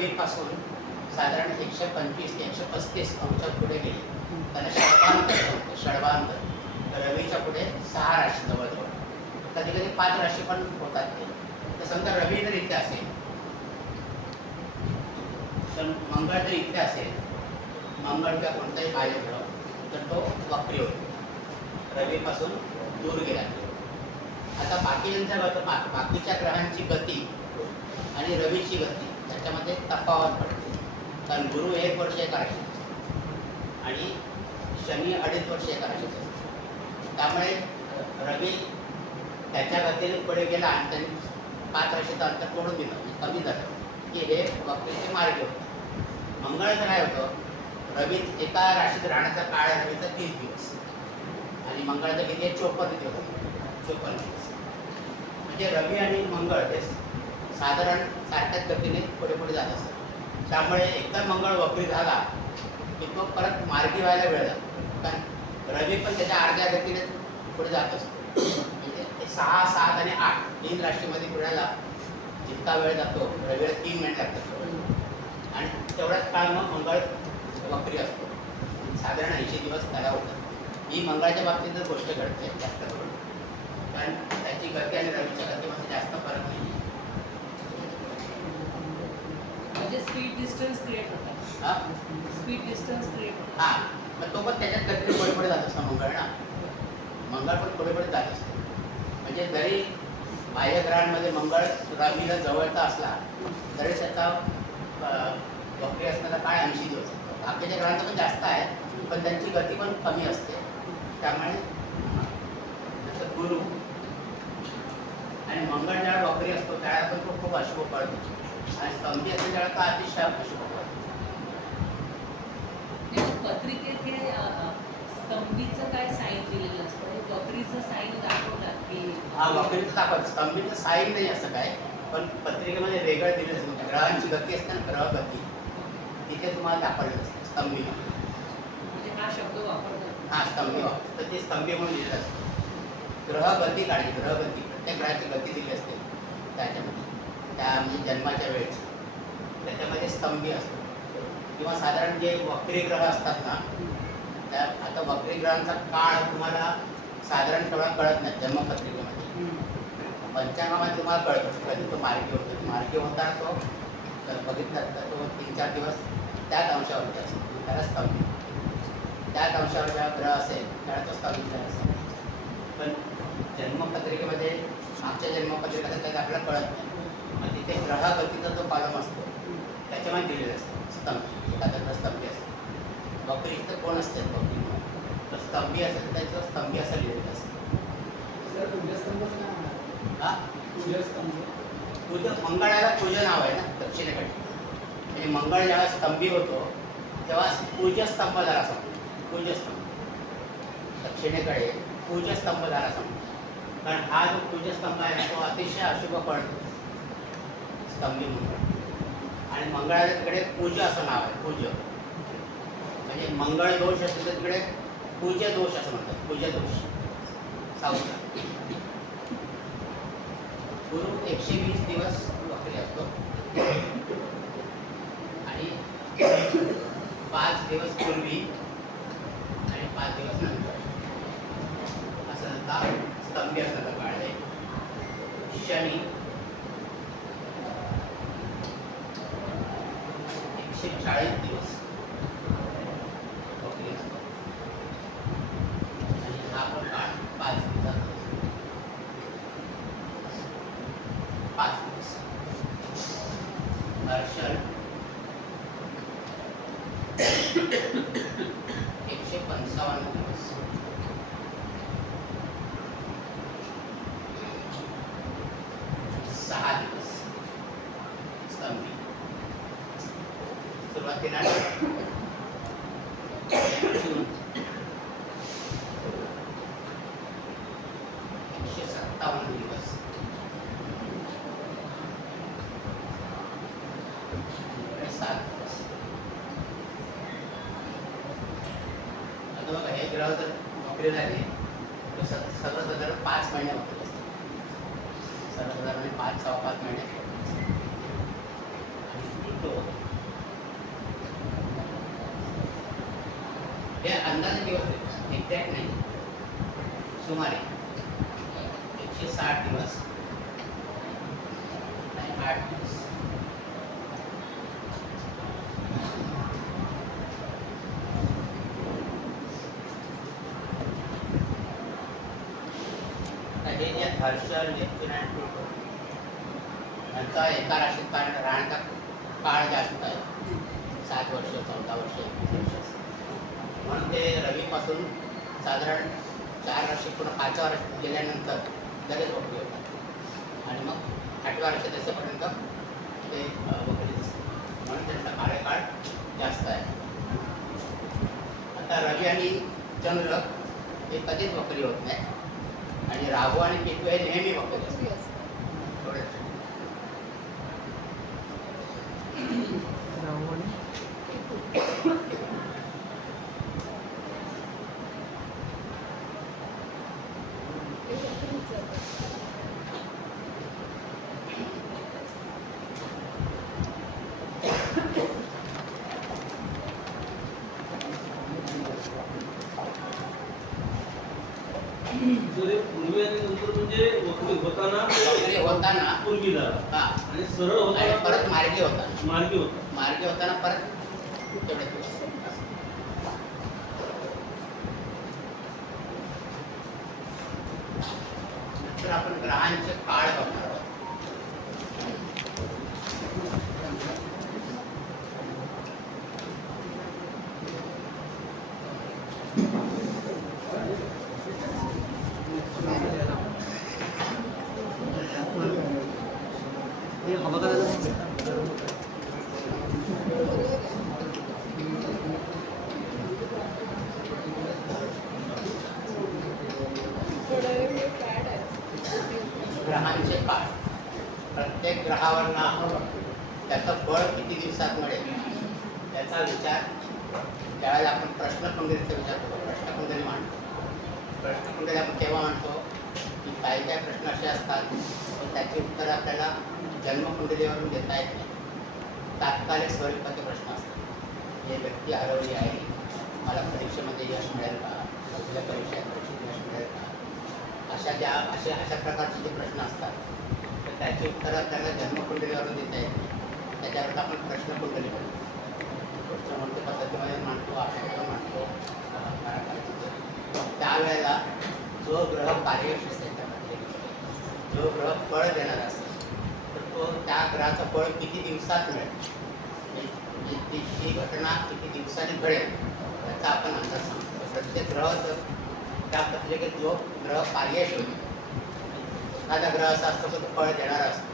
रवीपासून साधारण 125 ते 135 अंशात पुढे गेले त्याला षडभांतर होतं. षडभांतर रवीच्या पुढे 6 राशी जवळजवळ, कधी कधी 5 राशी पण होतात ते. तर समजा रवी जर इथे असेल तर मंगळ जर इथे असेल, मंगळ किंवा कोणताही बाह्य ग्रह, तर तो वक्री होतो, रवीपासून दूर गेला. आता बाकीच्या ग्रहांची गती आणि रवीची गती त्याच्यामध्ये तफावत पडते. कारण गुरु 1 वर्ष एका राशीत आणि शनी 2.5 वर्ष एका राशीत असतो. त्यामुळे रवी त्याच्या गतीने पुढे गेला आणि त्यांनी 5 राशीचं अंतर तोडून दिलं, कमी झालं की हे वक्रीचे मार्ग होते. मंगळाचं काय होतं, रवी एका राशीत राहण्याचा काळ आहे रवीचा 30 दिवस आणि मंगळाचा किती आहे 54 दिवस. 54 दिवस म्हणजे रवी आणि मंगळ हे साधारण सारख्याच गतीने पुढे पुढे जात असतात. त्यामुळे एकदा मंगळ वक्री झाला की तो परत मार्गी व्हायला वेळ जातो. कारण रवी पण त्याच्या अर्ध्या गतीने पुढे जात असतो. म्हणजे 6, 7 आणि 8 3 राशीमध्ये फिरायला जितका वेळ जातो रवीला 3 मिनिट लागतात आणि तेवढाच काळ मग मंगळ वक्री असतो. साधारण 80 दिवस त्याला होतात. ही मंगळाच्या बाबतीत जर गोष्ट घडते जास्त करून, कारण त्याची गती आणि रवीच्या गतीमध्ये जास्त फरक नाही. म्हणजे स्पीड डिस्टन्स क्रिएट होतात. हां स्पीड डिस्टन्स क्रिएट होतात. हां, मग तो पण त्याच्यात गतीने पुढे पुढे जात असतो मंगळ ना. मंगळ पण पुढे पुढे जात असतो. म्हणजे जरी बाह्यग्रहांमध्ये मंगळ रवीला जवळचा असला तरी त्याचा वक्री असण्याचा काळ 80 दिवस असतो. बाकीच्या ग्रहांचा पण जास्त आहे पण त्यांची गती पण कमी असते. त्यामुळे जसं गुरु आणि मंगळ ज्यावेळेला वक्री असतो त्यावेळेला पण तो खूप अशुभ पडतो आणि स्तंभी असते त्यावेळेला तो अतिशय अशुभ पडतो. पत्रिकेत हे स्तंभीचं काय साईन दिलेलं असतं, हे वक्रीचं साईन दाखवतात की हा वक्रीचं दाखवत, स्तंभीचं साईन नाही असं काय, पण पत्रिकेमध्ये वेगळं दिलं असतं. ग्रहांची गती असते ना, ग्रह गती, तिथे तुम्हाला दाखवलेलं असतं स्तंभी. म्हणजे हा शब्द वापरतात. हा स्तंभी वापरतो, तर ते स्तंभी म्हणून दिलेलं असतं. ग्रहगती काढली, ग्रहगती प्रत्येक ग्रहाची गती दिली असते त्याच्यामध्ये, त्या म्हणजे जन्माच्या वेळेची, त्याच्यामध्ये स्तंभी असतो. किंवा साधारण जे वक्री ग्रह असतात ना, त्या आता वक्री ग्रहांचा काळ तुम्हाला साधारण तेवढा कळत नाही जन्मपत्रिकेमध्ये. पंचांगामध्ये तुम्हाला कळतो कधी तो मार्गी होतो. मार्गी होताना तो बघितला तर तो 3-4 दिवस त्याच अंशावरती असतो, त्याला स्तंभी. त्याच अंशावर जेव्हा ग्रह असेल त्याला तो स्तंभी असेल. पण जन्मपत्रिकेमध्ये मागच्या जन्मपत्रिकेचा त्यात आपल्याला कळत नाही. मग तिथे ग्रहगतीचा जो कॉलम असतो त्याच्यामध्ये दिलेलं असतं स्तंभी, एखाद्याचा स्तंभी असतो. वक्री तर कोण असते वक्री, तर स्तंभी असेल तर त्याच्यावर स्तंभी असं लिहिलेलं असतं. हां मंगळाला पूज्य नाव आहे ना दक्षिणेकडे. म्हणजे मंगळ जेव्हा स्तंभी होतो तेव्हा पूज्यस्तंभ झाला समजतो. पूज्यस्तंभ दक्षिणेकडे पूज्यस्तंभ झाला समजतो. कारण हा जो पूज्यस्तंभ आहे तो अतिशय अशुभ पडतो स्तंभी मंगळ. आणि मंगळाच्या तिकडे पूज्य असं नाव आहे, पूज्य. म्हणजे मंगळ दोष असेल तर तिकडे पूज्य दोष असं म्हणतात, पूज्य दोष. साऊथला गुरु 120 दिवस वक्री असतो आणि 5 दिवस पूर्वी आणि 5 दिवस नंतर असं स्तंभी असण्याचा काळ आहे. शनी 140 दिवस वक्री असतो आणि हा पण काळ 5 दिवसाचा असतो. 5 दिवस. हर्षल 155 दिवस. सहा दिवस स्तंभी. सुरुवातीला जून 157 दिवस. 7 दिवस. आता बघा हे ग्रह जर वक्री झाले तर सर्वसाधारण 5 महिने वक्री असतात. सर्वसाधारण 5-6-5 महिने आणि तो अंदाजे दिवस एक्झॅक्ट नाही, सुमारे 160 दिवस आणि 8 दिवस. हे जे हर्षल, नेपच्यून आणि प्लुटो यांचा एका राशीत राहण्याचा काळ जास्त आहे, 7 वर्ष, 14 वर्ष, 21 वर्ष. म्हणून ते रवीपासून साधारण 4 राशी पुन्हा 5व्या वर्षात गेल्यानंतर लगेच वक्री होतात आणि मग 8व्या वर्षात असेपर्यंत ते वक्री दिसतात. म्हणून त्यांचा कार्यकाळ जास्त आहे. आता रवी आणि चंद्र हे कधीच वक्री होत नाही आणि राहू आणि केतू हे नेहमी वक्री असतात. पूर्वी आणि नंतर म्हणजे वक्री होताना वक्री होताना पूर्वी झाला हा आणि सरळ आणि होताना परत मार्गी होताना, मार्गी होता. मार्गी होताना परत तेवढे दिवस. नंतर आपण ग्रहांचे काळ बघणार आहोत. ग्रहांचे काळ, प्रत्येक ग्रहावरनं त्याचं फळ किती दिवसात मिळेल त्याचा विचार ज्यावेळेला आपण प्रश्नकुंडलीचा विचार करतो, प्रश्नकुंडली मांडतो. प्रश्नकुंडली आपण केव्हा मांडतो की काही काही प्रश्न असे असतात पण त्याची उत्तरं आपल्याला जन्मकुंडलीवरून देता येत नाही. तात्कालिक स्वरूपाचे प्रश्न असतात. ही व्यक्ती हरवली आहे, मला परीक्षेमध्ये यश मिळेल का, आपल्या परीक्षेत यश मिळेल का, अशा प्रकारचे जे प्रश्न असतात तर त्याची उत्तरं आपल्याला जन्मकुंडलीवरून देता येत नाही. त्याच्याकरता आपण प्रश्नकुंडली म्हणतो, म्हणतो पद्धतीमध्ये मांडतो, आपण मांडतो. त्यावेळेला जो ग्रह कार्यशील असेल, जो ग्रह फळ देणारा असेल तर तो त्या ग्रहाचं फळ किती दिवसात मिळेल, ही घटना किती दिवसांनी घडेल त्याचा आपण अंदाज सांगतो. प्रत्येक ग्रह त्या पत्रिकेत जो ग्रह कार्यशील एखादा ग्रह असा असतो तो फळ देणारा असतो.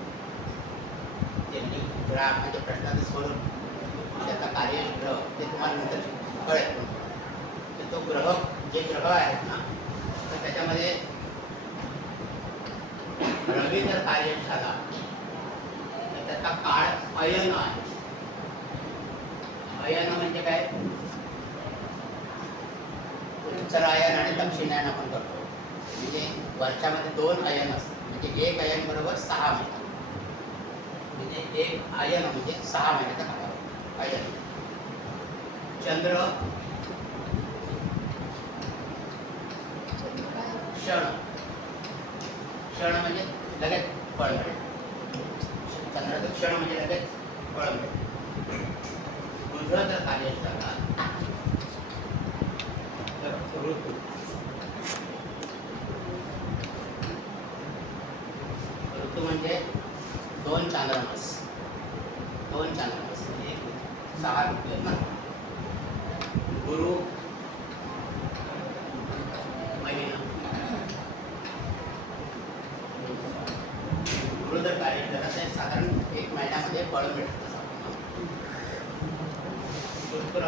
ते म्हणजे ग्रह म्हणजे प्रश्नाचं स्वरूप त्याचा कार्यशील ग्रह ते तुम्हाला नंतर कळेल. तर तो ग्रह जे ग्रह आहेत ना तर त्याच्यामध्ये रवी जर कार्य झाला तर त्याचा काळ अयन आहे. अयन म्हणजे काय, उत्तरायण आणि दक्षिणायन आपण करतो. म्हणजे वर्षामध्ये 2 अयन असतात. म्हणजे 1 अयन बरोबर 6 महिने. म्हणजे 1 अयन म्हणजे 6 महिन्याचा कालावधी अयन. चंद्र क्षण, क्षण म्हणजे लगेच फळ मिळेल. चंद्राचं क्षण म्हणजे लगेच फळ मिळेल. बुध जर कार्य झाला ऋतू म्हणजे 2 चांद्रमास, 2 चांद्रमास म्हणजे 6 ऋतू आहेत ना. गुरु महिना, गुरु जर कार्य झाला तर साधारण 1 महिन्यामध्ये फळ मिळतं. शुक्र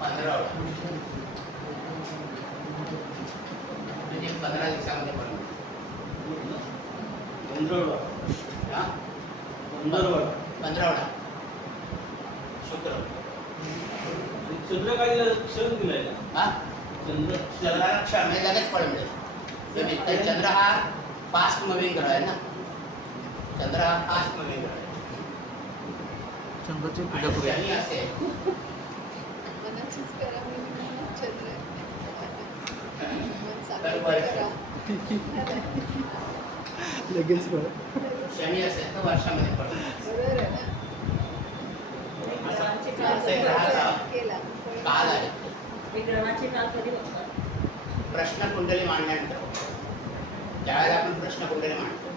15 म्हणजे 15 दिवसामध्ये फळ मिळतं. हा 15 शुक्र. चंद्र काय दिला, क्षण दिलाय का? हा चंद्र चंद्राला क्षण म्हणजे लगेच फळ मिळेल. तर चंद्र हा फास्ट मूव्हिंग ग्रह आहे ना. चंद्र हा फास्ट मूव्हिंग ग्रह आहे. चंद्राची पूजा आणि करूया. शनी असेल मनाचीच करा म्हणजे मनात चंद्र मन तर सागर वर्ष करा. लगेच बघ. शनी असेल तर वर्षामध्ये पडतो. बरोबर आहे ना? ग्रहांचे असं काळ असे ग्रहाचा केला काल आहे. हे ग्रहांचे काळ कधी बघतात? प्रश्नकुंडली मांडल्यानंतर होतं. ज्यावेळेला आपण प्रश्नकुंडली मांडतो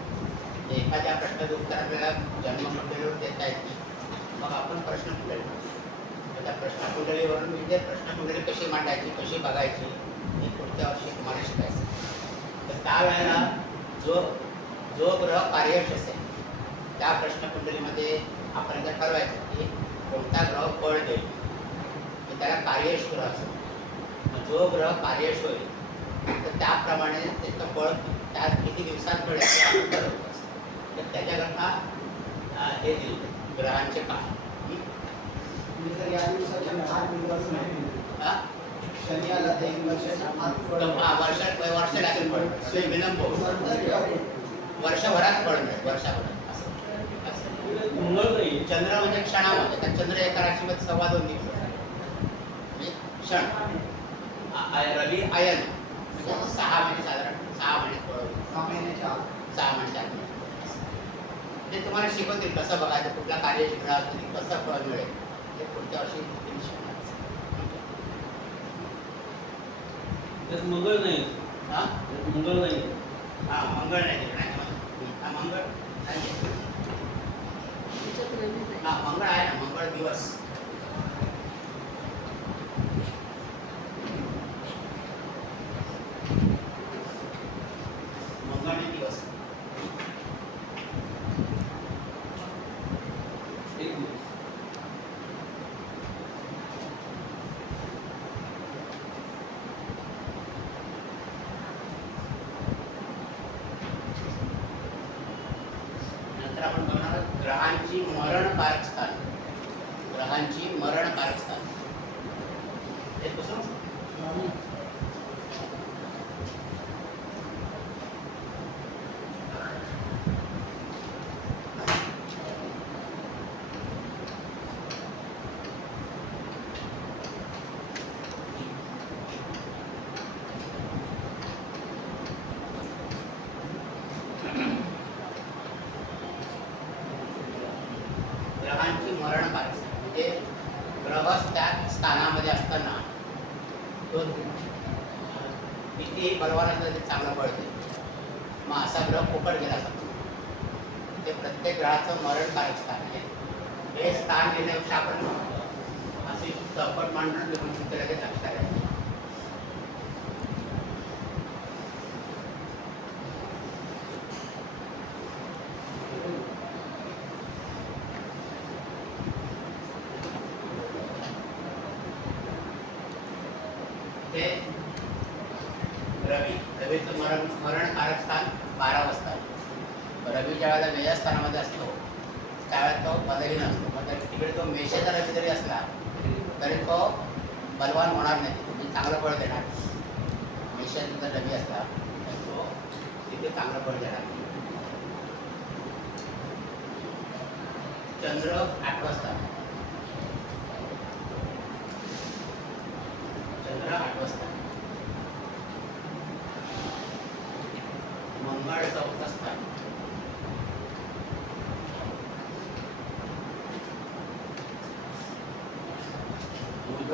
एखाद्या प्रश्नाचं उत्तर आपल्याला जन्मकुंडलीवर देता येत नाही, मग आपण प्रश्नकुंडली मांडतो. तर त्या प्रश्नकुंडलीवरून म्हणजे प्रश्नकुंडली कशी मांडायची, कशी बघायची हे पुढच्या वर्षी तुम्हाला शिकायचं. तर त्यावेळेला जो जो ग्रह कार्यश असेल त्या प्रश्नकुंडलीमध्ये आपण जर ठरवायचं की कोणता ग्रह फळ देईल तर त्याला कार्यश ग्रह असेल. मग जो ग्रह कार्यश होईल तर त्याप्रमाणे त्याचं फळ त्यात किती दिवसात मिळेल ते आपण ठरवत असतो. तर त्याच्याकरता हे दिलं ग्रहांचे काळ. तर या दिवसाच्या 8 दिवस नाही. हा? शनी आला तर 1 वर्षाच्या आत तर वर्ष लागेल फळ ते विलंब होईल. वर्षभरात फळ मिळेल वर्षभरात असं. मंगळ नाही चंद्र म्हणजे क्षणामध्ये तर चंद्र एका राशीमध्ये 2.25 दिवस म्हणजे क्षण. रवी आयन म्हणजे 6 महिने साधारण 6 महिने फळ होईल. 6 महिन्याच्या आत 6 महिन्याच्या आत मिळेल. ते तुम्हाला शिकवतील कसं बघायचं कुठला कार्यक्षेत्र असतं ते कसं फळ मिळेल ते पुढच्या वर्षी तुम्ही शिकणार. त्यात मंगळ नाही हा? त्यात मंगळ नाही हा मंगळ नाही हा मंगळ नाही. तुमच्यात रवी नाही. हा मंगळ आहे ना मंगळ दिवस. मंगळ दिवस एक दिवस नंतर आपण बघणार आहोत ग्रहांची मरणकारक स्थान. ग्रहांची मरणकारक स्थान हे कसं ग्रहांची मरणकारक स्थान म्हणजे ग्रह त्या स्थानामध्ये असताना तो कितीही बलवान असलं ते चांगलं पडते. मग असा ग्रह फुकट गेला असतो. ते प्रत्येक ग्रहाचं मरणकारक स्थान आहे. हे स्थान घेण्यापेक्षा आपण अशी चौपट मांडून लिहून तिथे लगेच लक्षात आहे. ते रवीचं मरणकारक स्थान 12 वाजता. रवी ज्या वेळेला व्ययस्थानामध्ये असतो त्यावेळेला तो बलहीन असतो. मग तिकडे तो मेषाचा रवी जरी असला तरी तो बलवान होणार नाही, म्हणजे चांगलं फळ देणार. मेषाचा जर रवी असला तर तो तिथे चांगलं फळ देणार. चंद्र 8 वाजता. चंद्र 8 वाजता. मंगळ 4 वाजता. बुध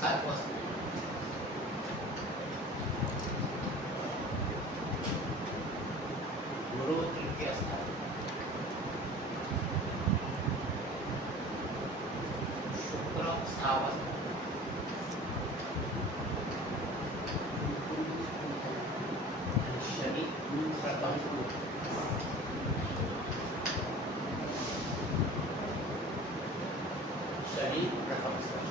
7 वाजता. गुरु तृतीय असतात. शुक्र 6 वाजता. शनी प्रथम. शनी प्रथम असतात.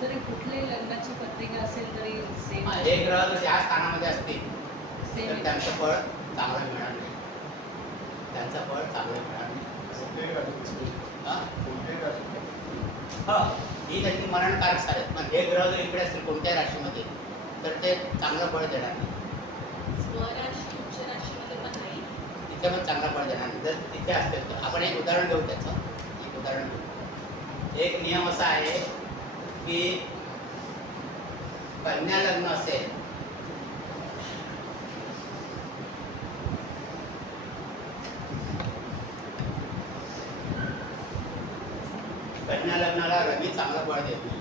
तरी कुठल्याही लग्नाची पत्रिका असेल तरी सेम हे ग्रह जर या स्थानामध्ये असतील तर सेम त्यांचं फळ चांगलं मिळणार नाही. त्यांचं फळ चांगलं मिळणार नाही. हा? हा, ही त्यांची मरणकारक स्थान आहेत. पण हे ग्रह जर इकडे असतील कोणत्याही राशीमध्ये तर ते चांगलं फळ देणार नाही. स्वराशी उच्च राशीमध्ये पण नाही. तिथे पण चांगलं फळ देणार नाही. जर तिथे असतील तर आपण एक उदाहरण घेऊ त्याचं. एक उदाहरण देतो. एक नियम असा आहे की कन्या लग्न असेल कन्या लग्नाला रवी चांगला फळ देत नाही.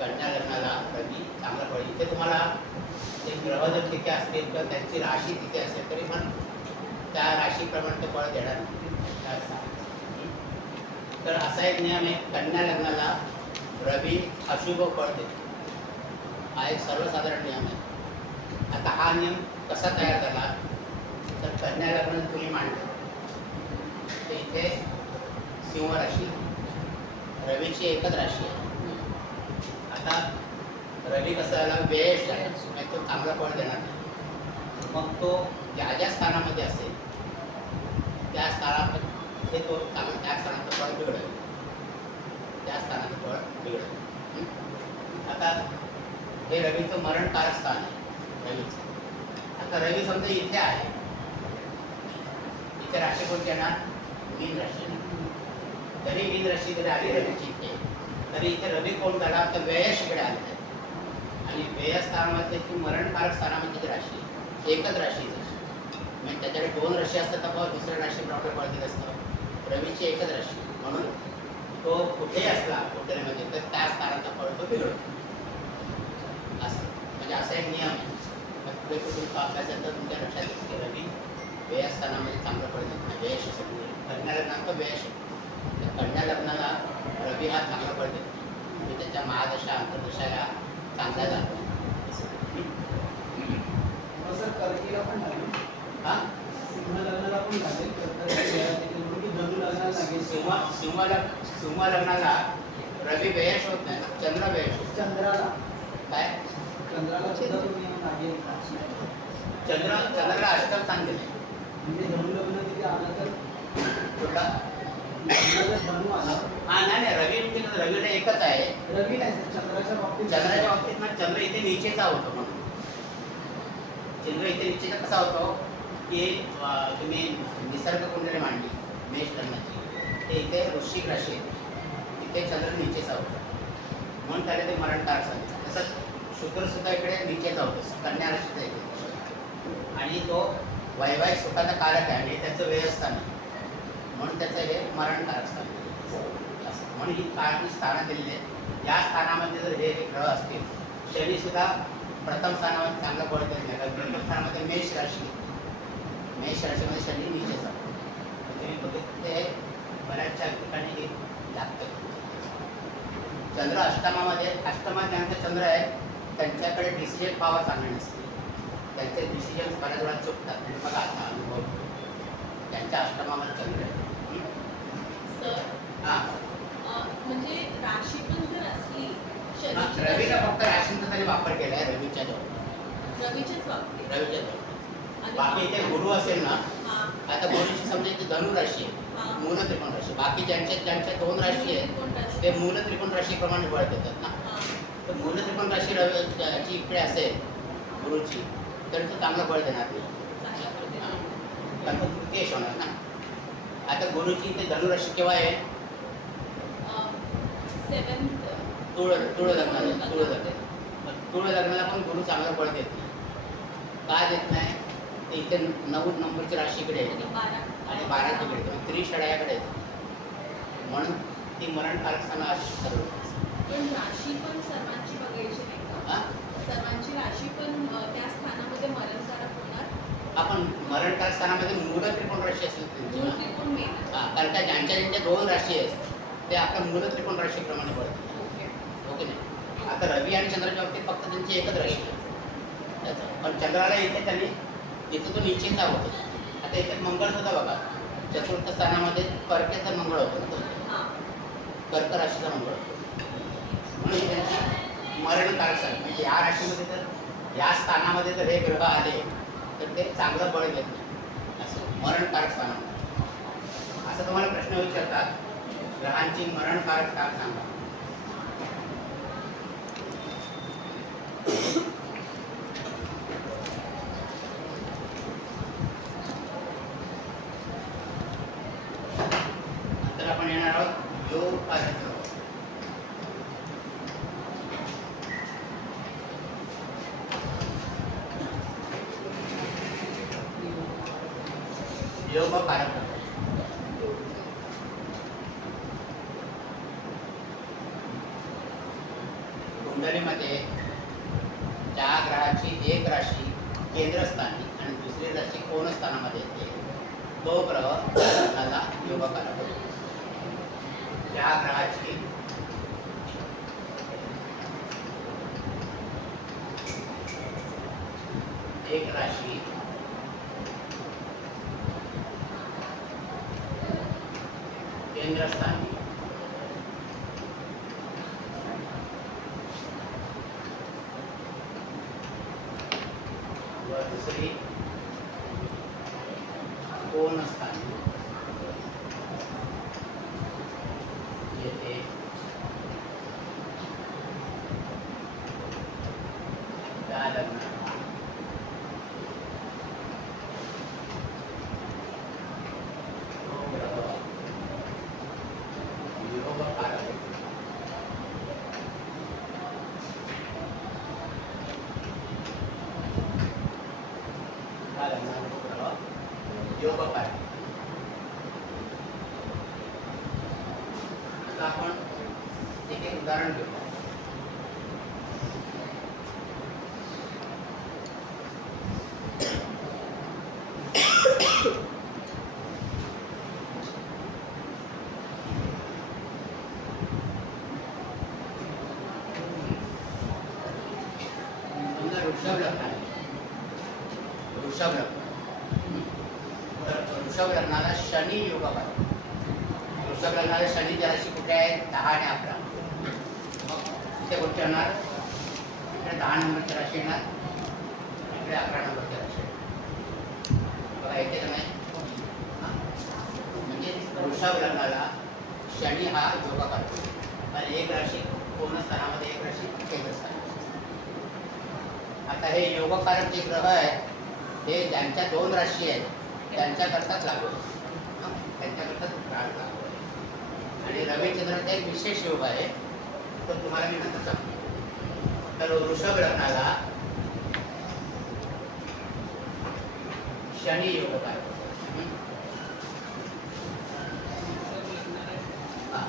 कन्या लग्नाला रवी चांगला फळ इथे तुम्हाला ते ग्रह जर तिथे असतील किंवा त्यांची राशी तिथे असेल तरी पण त्या राशीप्रमाणे ते फळ देणार नाही. तर असा एक नियम आहे, कन्या लग्नाला रवी अशुभ फळ देतो. हा एक सर्वसाधारण नियम आहे. आता हा नियम कसा तयार झाला तर कन्या लग्न तुम्ही मांडलं तर इथे सिंह राशी, रवीची एकच राशी आहे. आता रवी कसा झाला व्ययश झाला, म्हणजे तो चांगला फळ देणार नाही. मग तो ज्या ज्या स्थानामध्ये असेल त्या स्थानामध्ये तो चांगला त्या स्थानाचं फळ बिघडेल, त्या स्थानाचं फळ बिघडेल. आता हे रवीचं मरणकारक स्थान आहे रवीचं. आता रवी समजा इथे आहे, इथे राशी कोणती येणार? मीन राशी येणार. तरी मीन राशी जरी आली रवीची इथे तरी इथे रवी कोण झाला तर व्ययश इकडे आले आहे. आणि व्यय स्थानामध्ये की मरणकारक स्थानामध्ये जी राशी एकच राशी आहे. म्हणजे त्याच्याकडे दोन राशी असतात तर मग दुसऱ्या राशीप्रमाणे फळ दिलं असतं. रवीची एकच राशी म्हणून तो कुठेही असला कुठेमध्ये तर त्या स्थानाचा फळ तो बिघडतो. असं म्हणजे असा एक नियम आहे. पुढे कुठून अभ्यासात तुमच्या लक्षात येईल की रवी व्यय स्थानामध्ये चांगलं फळ देत नाही. व्ययश असेल कन्या लग्नात व्ययश आहे. कन्या लग्नाला रवी हा चांगला फळ देतो. म्हणजे त्याच्या महादशा अंतर्दशा या चांगल्या जातो. सर कर्कीला पण लागेल, हा सिंह लग्नाला पण लागेल, धनु लग्नाला लागेल. सिंह लग्नाला रवी व्ययश होत नाही, चंद्र व्ययश होत. चंद्राला काय चंद्राला सुद्धा तो नियम लागेल. चंद्राला अष्टम स्थान दिले. म्हणजे धनु लग्न तिथे आलं तर कुठला? जर धनु आला हा नाही रवीला एकच आहे. रवी नाही सर, चंद्राच्या बाबतीत चंद्राच्या बाबतीत ना चंद्र इथे नीचेचा होतो. म्हणून चंद्र इथे नीचेचा कसा होतो की तुम्ही निसर्ग कुंडली मांडली मेष लग्नाची, ते इथे वृश्चिक राशी आहे, इथे चंद्र नीचेचा होतो म्हणून त्याला ते मरणकारक सांगितलं. तसंच शुक्र सुद्धा इकडे नीचेचा होतो, कन्या राशीचा इथे, आणि तो वैवाहिक सुखाचा कारक आहे आणि त्याचं व्यवस्थान आहे म्हणून त्याचं हे मरणकारक स्थान. म्हणून ही काळाची स्थानं दिलेली आहेत. या स्थानामध्ये जर हे ग्रह असतील, शनी सुद्धा प्रथम स्थानामध्ये चांगलं फळ देत नाही. कारण प्रथम स्थानामध्ये मेष राशी, मेष राशीमध्ये शनी नीचेचा. तुम्ही बघितले बऱ्याचशा ठिकाणी हे लागतं. चंद्र अष्टमात ज्यांचा चंद्र आहे त्यांच्याकडे डिसिजन पॉवर चांगली नसते. त्यांचे डिसिजन्स बऱ्याच वेळा चुकतात. म्हणजे बघा आता अनुभव त्यांच्या अष्टमामध्ये चंद्र आहे. सर हां म्हणजे राशी पण जर असली रवीला फक्त राशींचा तरी वापर केला आहे रवीच्या जवळ, रवीच्याच बाबतीत रवीच्या जवळ. बाकी इथे गुरु असेल ना, आता गुरुची समजा इथे धनु राशी आहे, मूल त्रिकोण राशी. बाकी ज्यांच्या दोन राशी आहेत ते मूल त्रिकोण राशीप्रमाणे फळ देतात ना. तर मूल त्रिकोण राशी रवीची इकडे असेल गुरुची तर तो चांगलं फळ देणार नाही, कारण तो केश होणार ना. आता गुरुची इथे धनु राशी केव्हा आहे? तुळ लग्नाला पण गुरु चांगला फळ देत नाही. का देत नाही? ते इथे 9 नंबरची राशी इकडे येते आणि 12 तिकडे येते, त्रिषड्याकडे येते म्हणून ती मरणकारक स्थानं अशी ठरवली. पण राशी पण सर्वांची बघायची नाही का? हां सर्वांची राशी पण त्या स्थानामध्ये मरणकारक होणार. आपण मरणकारक स्थानामध्ये मूल त्रिकोण राशी असेल त्यांची मूळ ना. त्रिकोण मेन. कारण का ज्यांच्या दोन राशी आहेत ते आपण मूल त्रिकोण राशीप्रमाणे पडतात. ओके नाही. आता रवी आणि चंद्राच्या बाबतीत फक्त त्यांची एकच राशी आहे त्याचं. पण चंद्राला इथे त्यांनी इथे तो नीचेचा होतो. आता इथे मंगळ सुद्धा बघा चतुर्थ स्थानामध्ये कर्केचा मंगळ होतो ना, तो कर्क राशीचा मंगळ होतो म्हणून त्यांची मरणकारक स्थान. म्हणजे या राशीमध्ये जर या स्थानामध्ये जर हे ग्रह आले तर ते चांगलं बळ घेत नाही, असं मरणकारक स्थान. असं तुम्हाला प्रश्न विचारतात ग्रहांची मरणकारक स्थान सांगा. त्यानंतर आपण येणार आहोत योग कारक ग्रह. योग कारक ग्रह. कुंडलीमध्ये ज्या ग्रहाची एक राशी केंद्रस्थानी आणि दुसरी राशी कोण स्थानामध्ये येते तो ग्रह त्या लग्नाला योगकारक होतो. ज्या ग्रहाची एक राशी केंद्रस्थानी व दुसरी कोण स्थानी येथे त्या लग्नाला तो ग्रह योगकारक होतो. त्या लग्नाला तो ग्रह योगकारक. आता आपण एक उदाहरण घेऊ. समजा वृषभ लग्न आहे. वृषभ लग्न तर वृषभ लग्नाला शनी योगकारक. वृषभ लग्नाला शनीच्या राशी कुठे आहे 10 आणि 11. मग इथे कुठे येणार इकडे 10 नंबरची राशी येणार इकडे 11 नंबरची राशी येणार. बघा येते का नाही हां. म्हणजे वृषभ लग्नाला शनी हा योगकारक आणि एक राशी पूर्ण स्थानामध्ये एक राशी केंद्रस्थानी. आता हे योगकारक जे ग्रह आहेत हे ज्यांच्या 2 राशी आहेत त्यांच्याकरताच लागू आहे. त्यांच्याकरताच लागू आहे. आणि रविचंद्राचा एक विशेष योग आहे तो तुम्हाला मी नंतर सांगतो. तर वृषभ लग्नाला शनी योगकारक. हां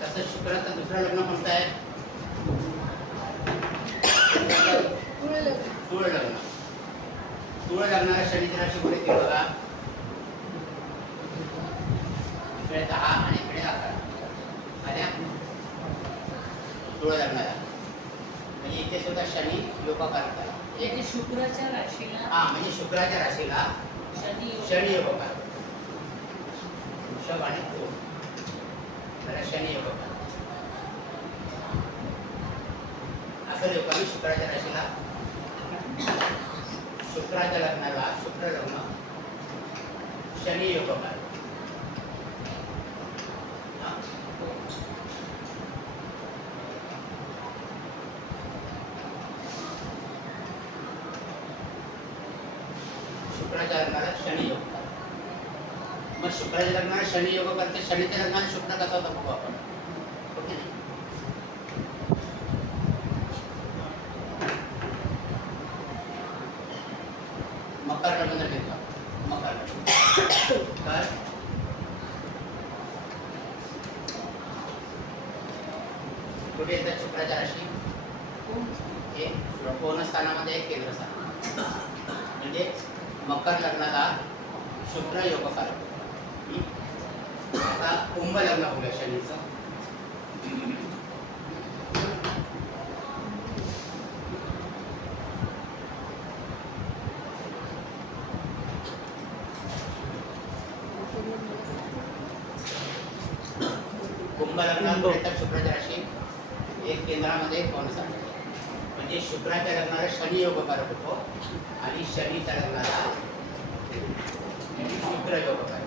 तसं शुक्राचं दुसरं लग्न कोणतं आहे पुढे लग्न. सूळ लग्न. सूळ लग्नाला शनीची राशी कुठे येते बघा इकडे 10 आणि इकडे 11 आल्या सूळ लग्नाला. म्हणजे इथे सुद्धा शनी योगकारक आहे. म्हणजे शुक्राच्या राशीला हा म्हणजे शुक्राच्या राशीला शनी योगकारक. वृषभ आणि सूळ त्याला शनी योगकारक. असं लोकांनी शुक्राच्या राशीला शुक्राच्या लग्नाला शुक्र लग्न शनी योगकारक. शुक्राच्या लग्नाला शनी योगकारक. मग शुक्राच्या लग्नाला शनी योग करते शनीच्या लग्नाला शुक्र कसा होता बघू आपण. ओके नाही मकर लग्न घेतला. मकर तर कुठे येतात शुक्राच्या राशी हे कोण स्थानामध्ये एक केंद्रस्थान. म्हणजे मकर लग्नाला शुक्र योगकारक. आता कुंभ लग्न होऊया शनीचं. कुंभ लग्नात येतात शुक्राच्या राशी एक केंद्रामध्ये कोण स्थान. म्हणजे शुक्राच्या लग्नाला शनी योगकारक होतो आणि शनीच्या लग्नाला शुक्र योगकारक.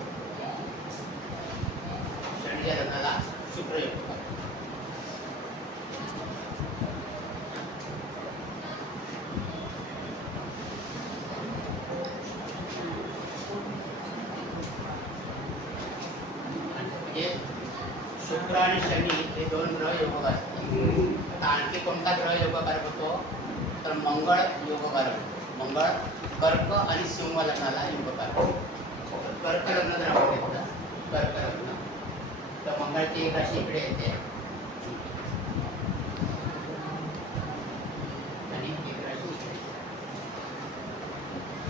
शनीच्या लग्नाला शुक्र योगकारक. म्हणजे शुक्र आणि शनी हे दोन ग्रह योगकारक असतात. आता आणखी कोणता ग्रह योगकारक होतो तर मंगळ योगकारक होतो. मंगळ कर्क आणि सिंह लग्नाला योगकारक होतो. कर्क लग्न जर आपण घेतलं कर्क लग्न तर मंगळची एक राशी इकडे येते आणि एक राशी इकडे येते.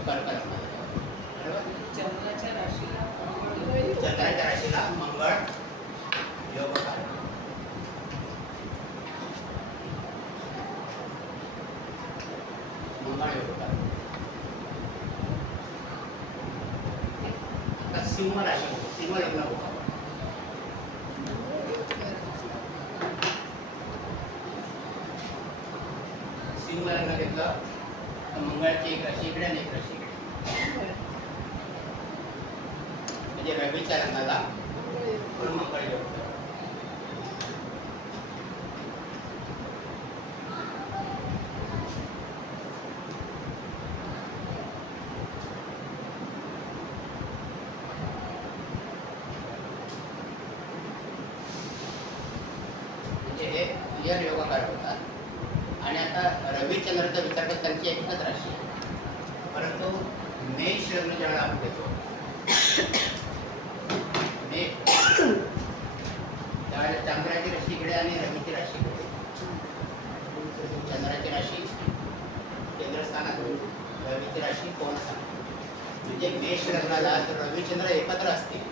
कर्क लग्न बरोबर. चंद्राच्या राशीला मंगळ चंद्राच्या राशीला मंगळ योगकारक. मंगळ योगकारक. आता सिंह राशी सिंह लग्न होतं. सिंह लग्न घेतलं तर मंगळाची एक राशी इकडे आणि एक राशी इकडे. म्हणजे रवीच्या लग्नाला पण मंगळ योग होतो. म्हणजे हे क्लिअर योगकारक होतात. आणि आता रविचंद्राचा विचार करता त्यांची एकच राशी आहे. परंतु मेष लग्न ज्यावेळेला आपण घेतो त्यावेळेला चंद्राची राशी इकडे आणि रवीची राशी इकडे. चंद्राची राशी केंद्रस्थानात रवीची राशी कोणस्थानात. म्हणजे मेष लग्नाला जर रविचंद्र एकत्र असतील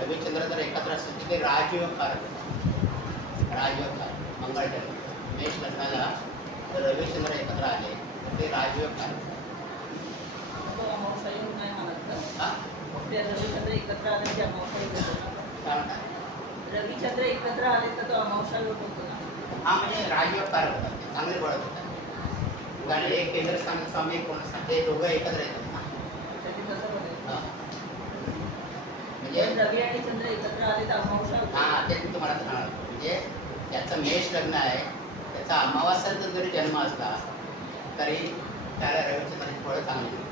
रविचंद्र जर एकत्र असतील तर ते राजयोग कारक होतात. राजयोग कारक मंगळच्या लग्न मेष लग्नाला जर रविचंद्र एकत्र आले तर ते राजयोग कारक होतात. तो अमावस्या योग नाही मानत का? हा ते रविचंद्र एकत्र आले की अमावस्या योग होतो ना? काय म्हणतात. रविचंद्र एकत्र आले तर तो अमावस्या योग होतो ना? हा म्हणजे राजयोग कारक होतात. ते चांगले बळत होतात. कारण एक केंद्रस्थान स्वामी एक कोणस्थान ते दोघं एकत्र येतात ना. त्याची कसं बघायचं? हा. म्हणजे रवी आणि चंद्र एकत्र आले तर अमावस्या होतो. हा ते मी तुम्हाला सांगणार. म्हणजे त्याचं मेष लग्न आहे त्याचा अमावास्याचा जरी जन्म असला तरी त्याला रविचंद्राची फळं चांगली मिळतात.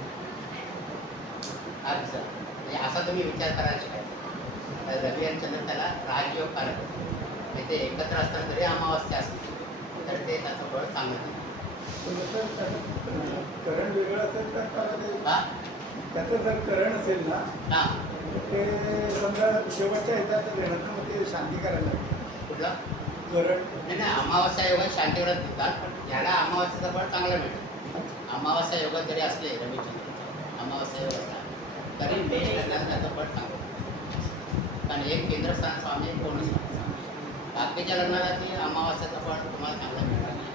हा दुसरा म्हणजे असा तुम्ही विचार करायला शिकायचा. तर रवी आणि चंद्र त्याला राजयोग कारक होतो. म्हणजे ते एकत्र असताना जरी अमावास्या असली तर ते त्याचं फळ चांगलं मिळतं. करण वेगळं असेल तर त्याला ते हा त्याचं जर करण असेल ना हा ते समजा शेवटच्या ह्याच्यात घेणार ना मग ते शांती करायला लागते. कुठलं करण नाही नाही अमावास्या योगात शांतीव्रत देतात पण ज्याला अमावास्याचं फळ चांगलं मिळतं. अमावास्या योगात जरी असले रविचंद्र अमावास्या योग असला तरी मेष लग्नात त्याचं फळ चांगलं मिळतं. कारण एक केंद्रस्थान स्वामी एक कोणस्थान स्वामी. बाकीच्या लग्नाला ते अमावास्याचं फळ तुम्हाला चांगलं मिळणार नाही.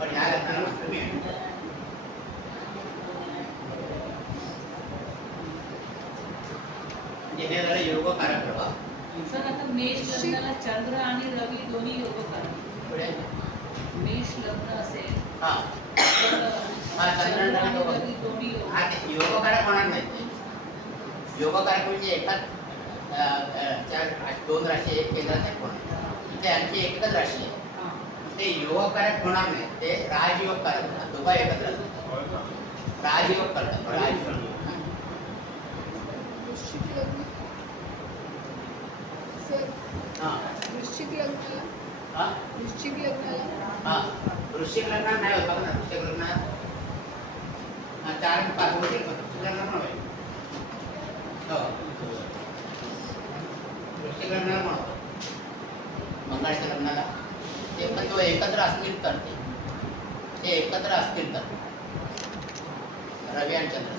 पण ह्या लग्नाला मात्र मिळेल. म्हणजे हे झालं योगकारक ग्रह. सर आता मेष लग्नाला चंद्र आणि रवी दोन्ही योग करा. पुढे मेष लग्न असेल हा तर हा, चंद्र आणि चंद्र आणि रवी रवी दोन्ही योग. हा ते योगकारक होणार नाही. ते योगकारक म्हणजे एकाच दोन राशी एक केंद्रात एक होणार. इथे आणखी एकच राशी आहे. हां. ते योगकारक होणार नाही. ते राजयोग कारक होतात. दोघा एकत्र असतात. राजयोग करतात. राजयोग वृश्चिक लग्न सर हा वृश्चिक लग्नाला हा वृश्चिक लग्नाला हा वृश्चिक लग्नात नाही होत ना. वृश्चिक लग्नात 4 आणि 5 वृश्चिक लग्न पण होईल. हो वृश्चिक लग्नाला पण होतं मंगळाच्या लग्नाला. ते पण तो एकत्र असतील तर ते एकत्र असतील तर रवी आणि चंद्र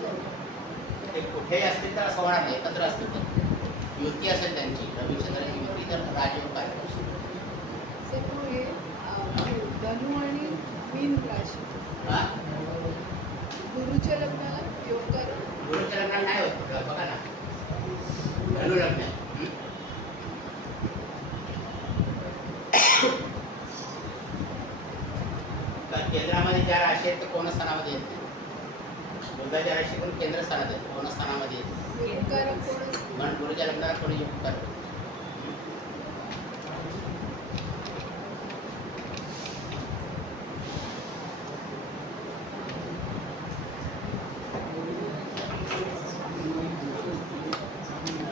ते कुठेही असतील तर असं होणार नाही. एकत्र असतील तर युती असेल त्यांची रविचंद्राची युती तर राजयोग कारक असेल. सर मग हे धनु आणि मीन राशी हा गुरुच्या लग्नाला योग करा. गुरुच्या लग्नाला नाही होत. बघा ना धनु लग्न आहे. तर केंद्रामध्ये ज्या राशी आहेत ते कोण स्थानामध्ये येते. बुधाच्या राशी पण केंद्र स्थानात आहेत. कोण स्थानामध्ये येते. योगकारक कोण असतो? म्हणून गुरुच्या लग्नाला कोणी योग करतो.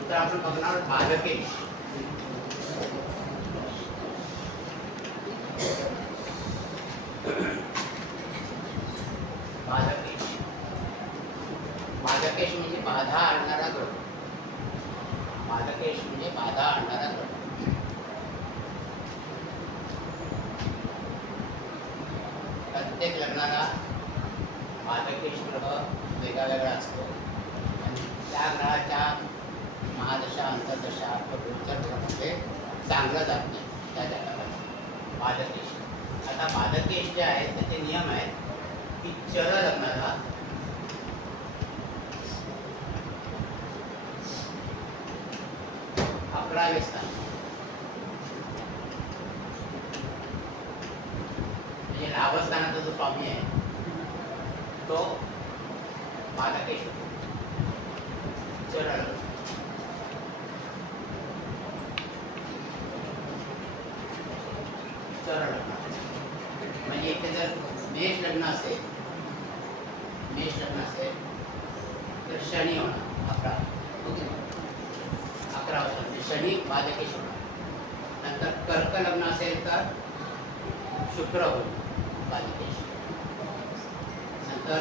नंतर आपण बघणार आहोत बाधकेश. बाधकेश बाधकेश म्हणजे बाधा आणणारा ग्रह. बाधकेश म्हणजे बाधा आणणारा ग्रह. प्रत्येक लग्नाला बाधकेश ग्रह वेगळा वेगळा असतो आणि त्या ग्रहाच्या महादशा अंतर्दशा गोचर ग्रहामध्ये चांगलं जात नाही त्या जगाला बाधकेश. आता बाधकेश जे आहेत त्याचे नियम आहेत की चर लग्नाला 11वे स्थान म्हणजे लाभस्थानाचा जो स्वामी आहे तो बाधकेश होतो. चर लग्न चर लग्न म्हणजे इथे जर मेष लग्न असेल तर शनी होणार 11. ओके 11 वर्ष म्हणजे शनी बाधकेश होणार. नंतर कर्क लग्न असेल तर शुक्र होईल बाधकेश. नंतर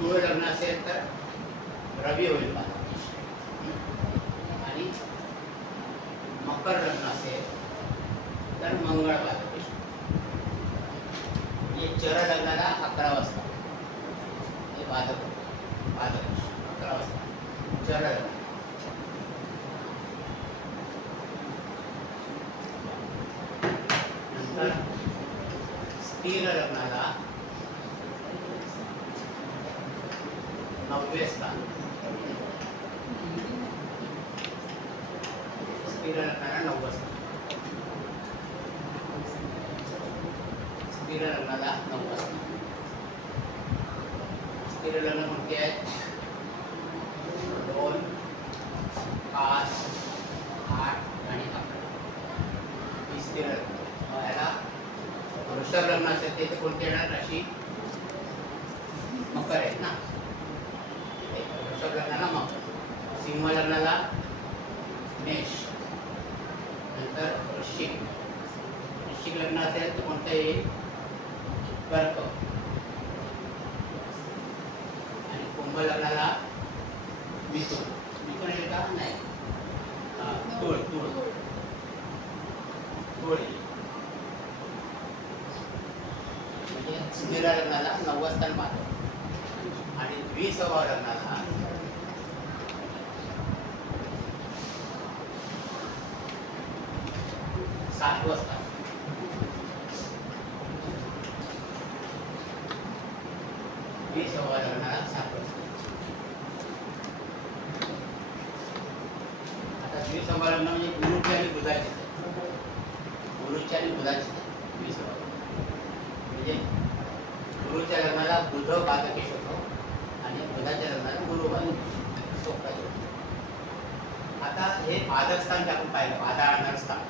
तुळ लग्न असेल तर रवी होईल बाधकेश. आणि मकर लग्न असेल तर मंगळ बाधकेश. म्हणजे चर लग्नाला 11 वाजता हे बाधकेश 11 वाजता चर लग्न. नंतर स्थिर लग्नाला 9वे स्थान. स्थिर लग्नाला 9वे स्थान. स्थिर लग्नाला 9वे स्थान. स्थिर लग्न कोणती आहेत? 2, 5, 8 आणि 11 ही स्थिर लग्न. मग ह्याला वृषभ लग्न असेल ते कोणते येणार? राशी मकर आहेत ना. वृषभ लग्नाला मकर. सिंह लग्नाला मेष. नंतर वृश्चिक लग्न असेल तर कोणतं येईल? कर्क. आणि कुंभ लग्नाला मिथुन येईल का? नाही. तुळ येईल. म्हणजे स्थिर लग्नाला 9वे स्थान पाहतो आणि द्विस्वभाव लग्नाला 7वे स्थान. द्विस्वभाव लग्नाला 7वे स्थान. आता द्विस्वभाव लग्न म्हणजे गुरुची आणि बुधाची. गुरुची आणि बुधाची द्विस्वभाव म्हणजे गुरुच्या लग्नाला बुध बाधकेश होतो आणि बुधाच्या लग्नाला गुरु बाधकेश. सोपा आहे. आता हे बाधक स्थान जे आपण पाहिलं बाधा आणणार स्थान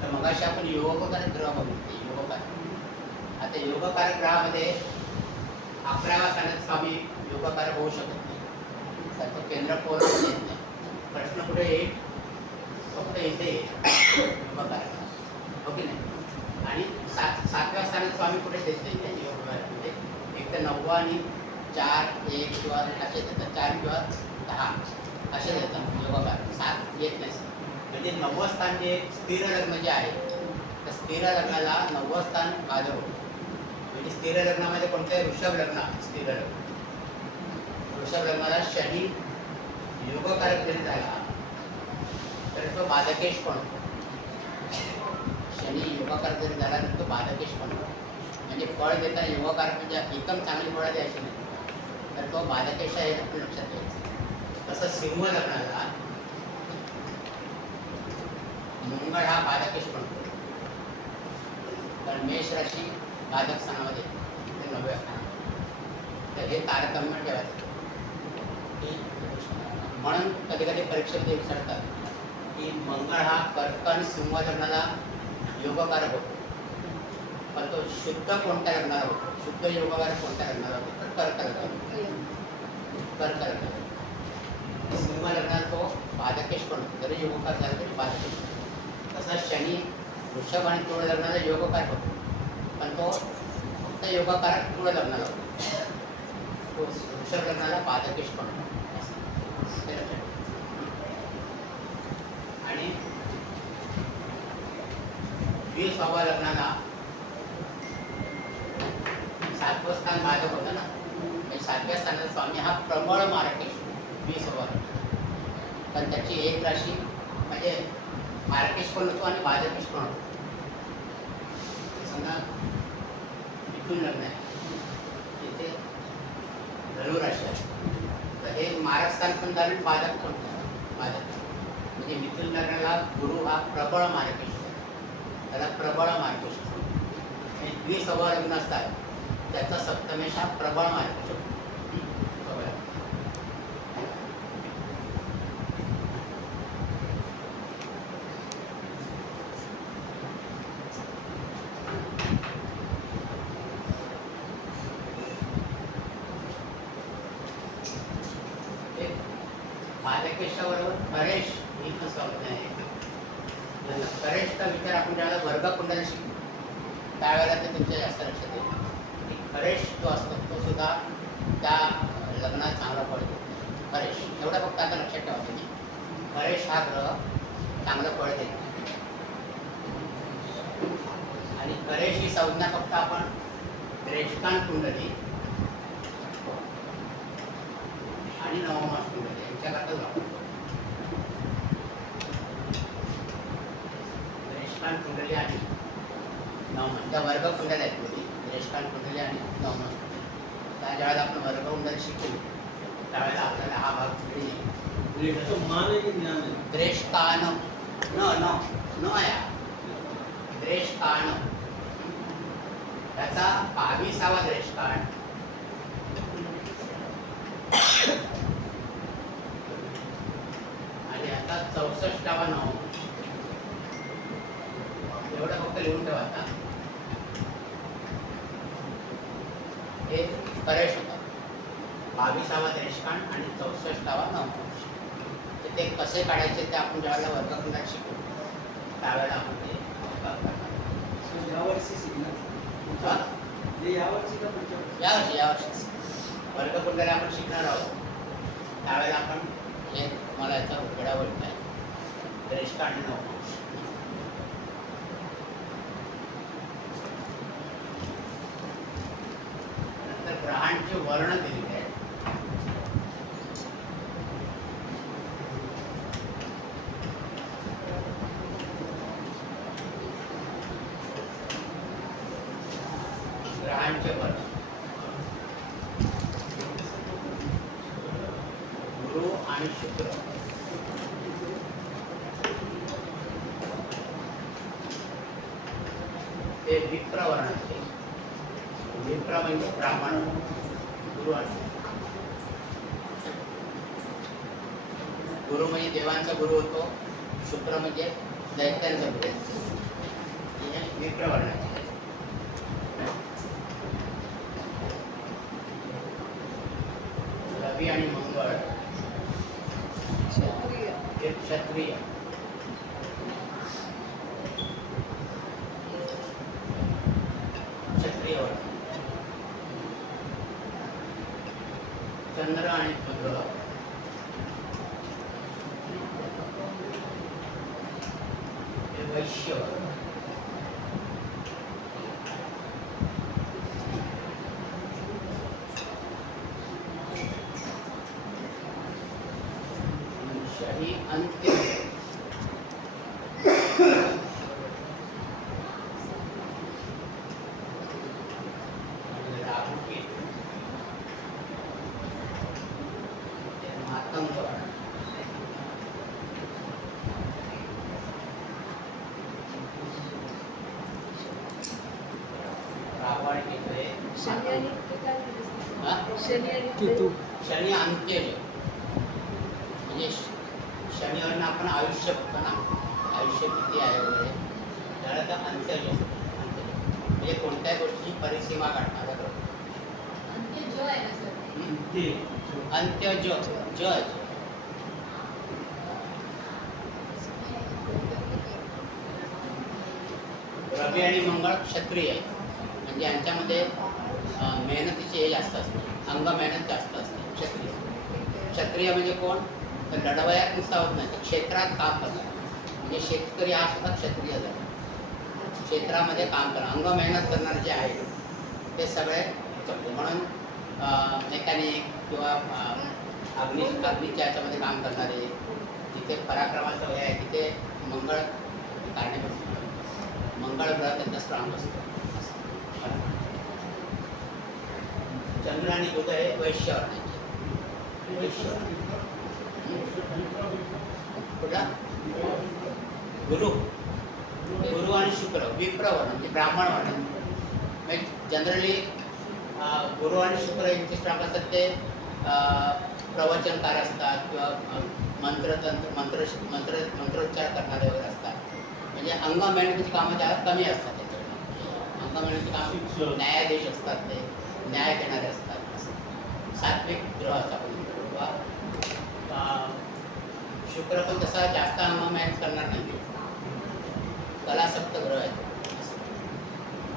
तर मगाशी आपण योगकारक ग्रह बघितले. योगकारक आता योगकारक ग्रहामध्ये 11व्या स्थानात स्वामी योगकारक होऊ शकत नाही तर तो केंद्र पूर्ण येत नाही. प्रश्न कुठे येईल? फक्त इथे योगकारक. ओके नाही. आणि 7व्या स्थानात स्वामी कुठे देत नाही त्या योगकारकामध्ये. एक तर 9 आणि 4, 1 किंवा असे देतात. 4 किंवा 10 असे देतात योगकारक. 7 येत नाही. म्हणजे 9वे स्थान जे स्थिर लग्न जे आहे तर स्थिर लग्नाला 9वे स्थान बाधक होतं. म्हणजे स्थिर लग्नामध्ये कोणत्याही वृषभ लग्न स्थिर लग्न वृषभ लग्नाला शनी योगकारक जरी झाला तर तो बाधकेश पण होतो. शनी योगकारक जरी झाला तर तो बाधकेश पण होतो. म्हणजे फळ देता योगकारक म्हणजे एकदम चांगली फळं द्यायची नाही तर तो बाधकेश आहे आपण लक्षात घ्यायचं. तसं सिंह लग्नाला मंगळ हा बाधकेश पण होतो. कारण मेष राशी बाधक स्थानामध्ये ते 9व्या स्थानात. तर हे तारतम्य ठेवायचं. म्हणून कधी कधी परीक्षेमध्ये विचारतात की मंगळ हा कर्क आणि सिंह लग्नाला योगकारक होतो पण तो शुद्ध कोणत्या लग्नाला होतो? शुद्ध योगकारक कोणत्या लग्नाला होतो? तर कर्क लग्नाला. कर्क लग्नाला. सिंह लग्नात तो पादकेश पण होतो, जरी योगकार झाला तरी पादकेश. तसाच शनी वृषभ आणि तुळ लग्नाला योगकार होतो, पण तो फक्त योगाकारात तुळ लग्नाला होतो. तो वृषभ लग्नाला पादकेश पण होतो. असं. ते लक्षात ठेवा. आणि 20व्या लग्नाला 7वं स्थान बाधक होतं ना, म्हणजे 7व्या स्थानाचा स्वामी हा प्रबळ मार्गेश 20व्या लग्न. पण त्याची एक राशी म्हणजे मार्गेश पण होतो आणि बाधकेश पण होतो. समजा मिथुन लग्न आहे, तिथे धनुराशी आहे, तर हे मार्गस्थान पण झालं, बाधक पण बाधक. म्हणजे मिथुन लग्नाला गुरु हा प्रबळ मार्गेश, त्याला प्रबळ मार्गेश. आणि 20व्या लग्न असतात त्याचा सप्तमेश हा प्रबळ मार्गेश होतो. बाधकेशाबरोबर परेश ही पण संज्ञा आहे. परेशचा विचार आपण ज्यावेळेला वर्गकुंडली शिकतो त्यावेळेला ते तुमच्या जास्त लक्षात येईल की परेश जो असतो तो सुद्धा त्या लग्नात चांगला फळ देतो. परेश एवढं फक्त आता लक्षात ठेवा तुम्ही, परेश हा ग्रह चांगलं फळ देतो. आणि परेश ही संज्ञा फक्त आपण रेचकान कुंडली आणि नवमास कुंडली यांच्याकरता वापरतो. रेशकान कुंडली आणि नवमास त्या वर्ग कुंडल्या आहेत दोन्ही, रेशकान कुंडली आणि नवमास कुंडली. त्या ज्यावेळेला आपण वर्ग कुंडली शिकतो त्यावेळेला आपल्याला हा भाग त्याचं मान आहे की ज्ञान आहे? द्रेष्कान न न न या द्रेष्कान त्याचा 22वा द्रेष्कान आणि आता 64वा नवमास. एवढं फक्त लिहून ठेवा. आता हे परेश होतात, 22वा द्रेष्कान आणि 64वा नवमास. तर ते कसे काढायचे ते आपण ज्यावेळेला वर्गखंडात शिकू त्यावेळेला आपण ते करणार. यावर्षी शिकणार हा? हे यावर्षी का पुढच्या वर्षी? यावर्षी वर्गकुंडला आपण शिकणार आहोत त्यावेळेला आपण हे मला याचा उघडा वाटत आहे द्रेष्का आणि नवमास. नंतर ग्रहांचे वर्ण दिलेले आहेत. ग्रहांचे वर्ण गुरु आणि शुक्र. ते विप्र वर्णाचे. विप्र म्हणजे ब्राह्मण, गुरु आणि गुरु म्हणजे देवांचा गुरु होतो, शुक्र म्हणजे दैत्यांचा गुरु. हे विप्र वर्णाचे. रवी आणि मंगळ क्षत्रिय हे क्षत्रिय. क्षत्रिय वर्ण. चंद्र आणि शुक्र हे वैश्य वर्ण. ही अंत्य राहू केतू हे मातंग वर्ण. राहू आणि केतू हे शनी आणि मातंग. ते काय झालं? हा? शनी आणि केतू. शनी अंत्यज म्हणजे शनिवारनं आपण आयुष्य बघतो ना, आयुष्य किती आहे वगैरे त्याला तर अंत्यज असतं. अंत्यज म्हणजे कोणत्याही गोष्टीची परिसीमा काढणारा ग्रह. अंत्य जो आहे ना सर, ते अंत्यज जज रवी आणि मंगळ क्षत्रिय आहे, म्हणजे यांच्यामध्ये मेहनतीची हे जास्त असते, अंग मेहनत जास्त असते. क्षत्रिय क्षत्रिय म्हणजे कोण? तर लढवयात नुसता होत नाही, तर क्षेत्रात काम करतात. म्हणजे शेतकरी हा सुद्धा क्षत्रिय झाला. क्षेत्रामध्ये काम करा, अंग मेहनत करणारे जे आहे ते सगळे जपले. म्हणून मेकॅनिक किंवा अग्नीच्या याच्यामध्ये काम करणारे, जिथे पराक्रमाचं हे आहे तिथे मंगळ कारणीभूत. मंगळ ग्रह त्यांचा स्ट्रॉंग असतो. चंद्र आणि बुध हे वैश्य वर्णाचे. वैश्य कुठला? गुरु गुरु आणि शुक्र विप्र वर्ण म्हणजे ब्राह्मण वर्ण. म्हणजे जनरली गुरु आणि शुक्र यांचे स्ट्रॉंग असतात, ते प्रवचनकार असतात किंवा मंत्रोच्चार करणारे वगैरे असतात. म्हणजे अंग मेहनतीची कामं ज्या कमी असतात त्याच्याकडे. अंग मेहनतीची कामं न्यायाधीश असतात, ते न्याय देणारे असतात. असं सात्विक ग्रह असतात. शुक्र पण तसा जास्त अंग मेहनत करणार नाही, कलासक्त ग्रह आहेत.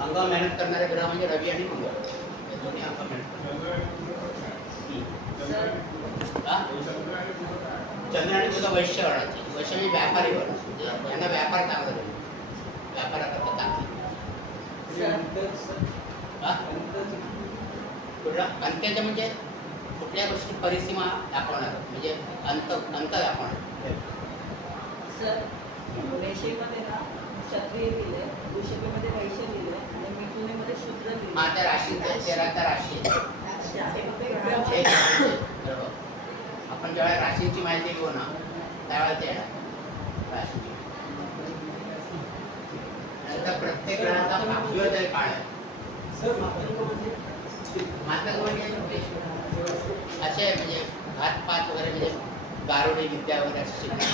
अंग मेहनत करणारे ग्रह म्हणजे रवी आणि मंगळ, हे दोन्ही अंग मेहनत करतात. चंद्र आणि बुध वैश्य वर्णाचे. वैश्य म्हणजे व्यापारी वर्ण, म्हणजे यांना व्यापार चांगला झाला, व्यापाराकरता चांगली. कुठला? अंत्याचं म्हणजे कुठल्या गोष्टी परिसीमा दाखवणार, म्हणजे अंत दाखवणार. सर रेषेमध्ये ना क्षत्रिय दिले, वृषभेमध्ये वैश्य दिले आणि मिथुनेमध्ये शूद्र दिले. हा, त्या राशीचा 13 राशी आहे. आहे. बरोबर. आपण जेव्हा राशींची माहिती घेऊ ना त्यावेळेला ते राशी नंतर प्रत्येक ग्रहाचा भाग्योदय काळ आहे. मातक म्हणजे असे म्हणजे घातपात वगैरे, म्हणजे गारुडी विद्या वगैरे असे शिकणे.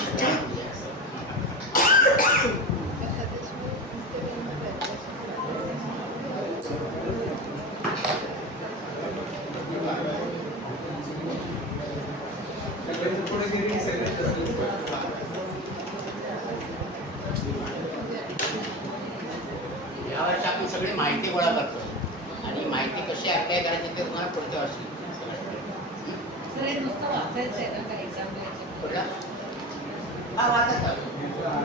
यावर्षी आपण सगळी माहिती गोळा करतो आणि माहिती कशी अप्लाय करायची ते तुम्हाला पुढच्या वर्षी सर हे नुसतं वाचायचं आहे ना का एक्झाम कुठला? हा, वाचायचा.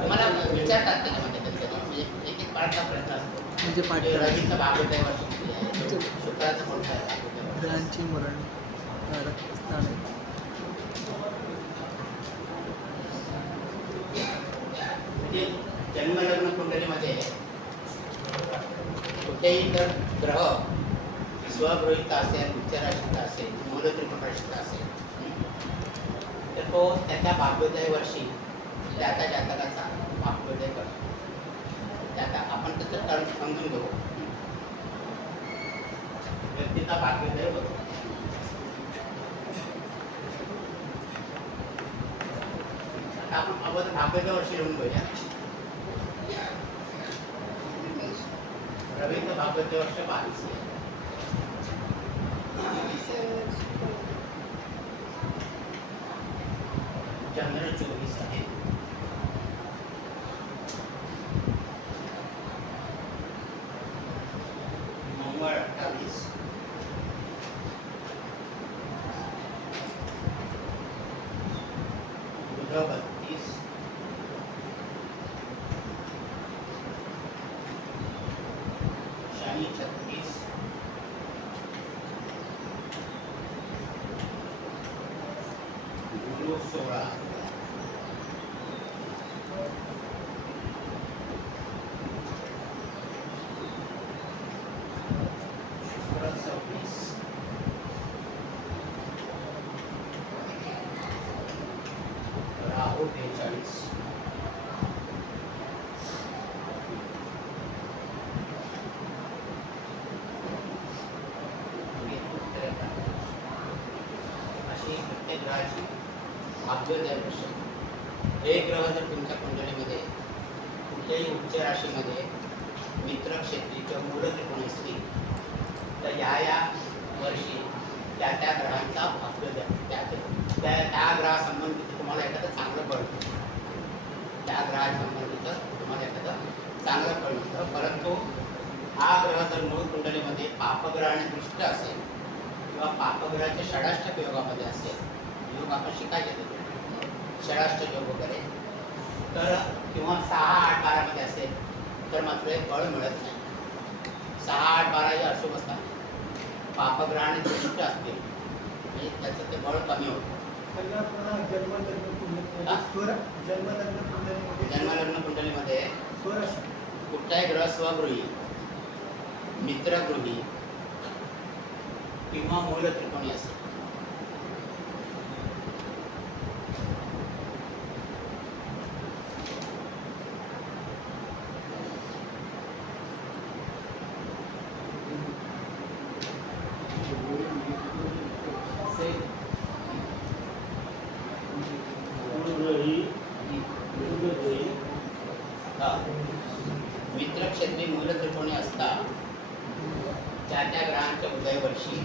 तुम्हाला विचारतात त्याच्यामध्ये कधी म्हणजे एक एक पाठचा प्रश्न असतो. म्हणजे रवीचं भागवत आहे वर्ष किती आहे, शुक्राचं कोणतं आहे ग्रहांची मरण स्थान आहे. म्हणजे जन्मलग्न कुंडलीमध्ये कुठेही जर ग्रह स्वगृहीत असेल, उच्चराशित असेल, मूलत्रिकोणराशित असेल, तर तो त्याच्या भाग्योदय वर्षी त्या जातकाचा भाग्योदय करतो. त्याचा आपण त्याचं टर्म समजून घेऊ. व्यक्तीचा भाग्योदय होतो. आता आपण अगोदर भाग्योदय वर्षी लिहून घेऊया. रवीचं भाग्योदय वर्ष 22 आहे. चंद्र 24 आहे. मंगळ 28, बुध 32, शनी 36, गुरु 16, शुक्र 26, राहू 43, केतू 43. अशी प्रत्येक ग्रहाची भाग्योदय वर्ष. हे ग्रह जर तुमच्या कुंडलीमध्ये कुठल्याही उच्च राशीमध्ये मित्र क्षेत्री किंवा मूल त्रिकोणी असतील तर या वर्षी त्या ग्रहांचा भाग्योदय, त्या ग्रहासंबंधित तुम्हाला एखादं चांगलं बळ, त्या ग्रहासंबंधित तुम्हाला एखादं चांगलं फळ मिळतं. परंतु हा ग्रह जर मूळ कुंडलीमध्ये पापग्रहाने दृष्ट असेल किंवा पापग्रहाच्या षडाष्टक योगामध्ये असेल, योग आपण शिकायचे ते षडाष्टक योग वगैरे, तर किंवा 6, 8, 12 मध्ये असेल तर मात्र हे फळ मिळत नाही. 6, 8, 12 हे अशुभ असतात. पापग्रहाने दृष्ट असतील म्हणजे त्याचं ते बळ कमी होतं. जन्मलग्न कुंडलीमध्ये कुठलाही ग्रह स्वगृही, मित्रगृही किंवा मूल त्रिकोणी असेल. मित्रक्षेत्री मूल त्रिकोणी असता त्या त्या ग्रहांच्या उदयवर्षी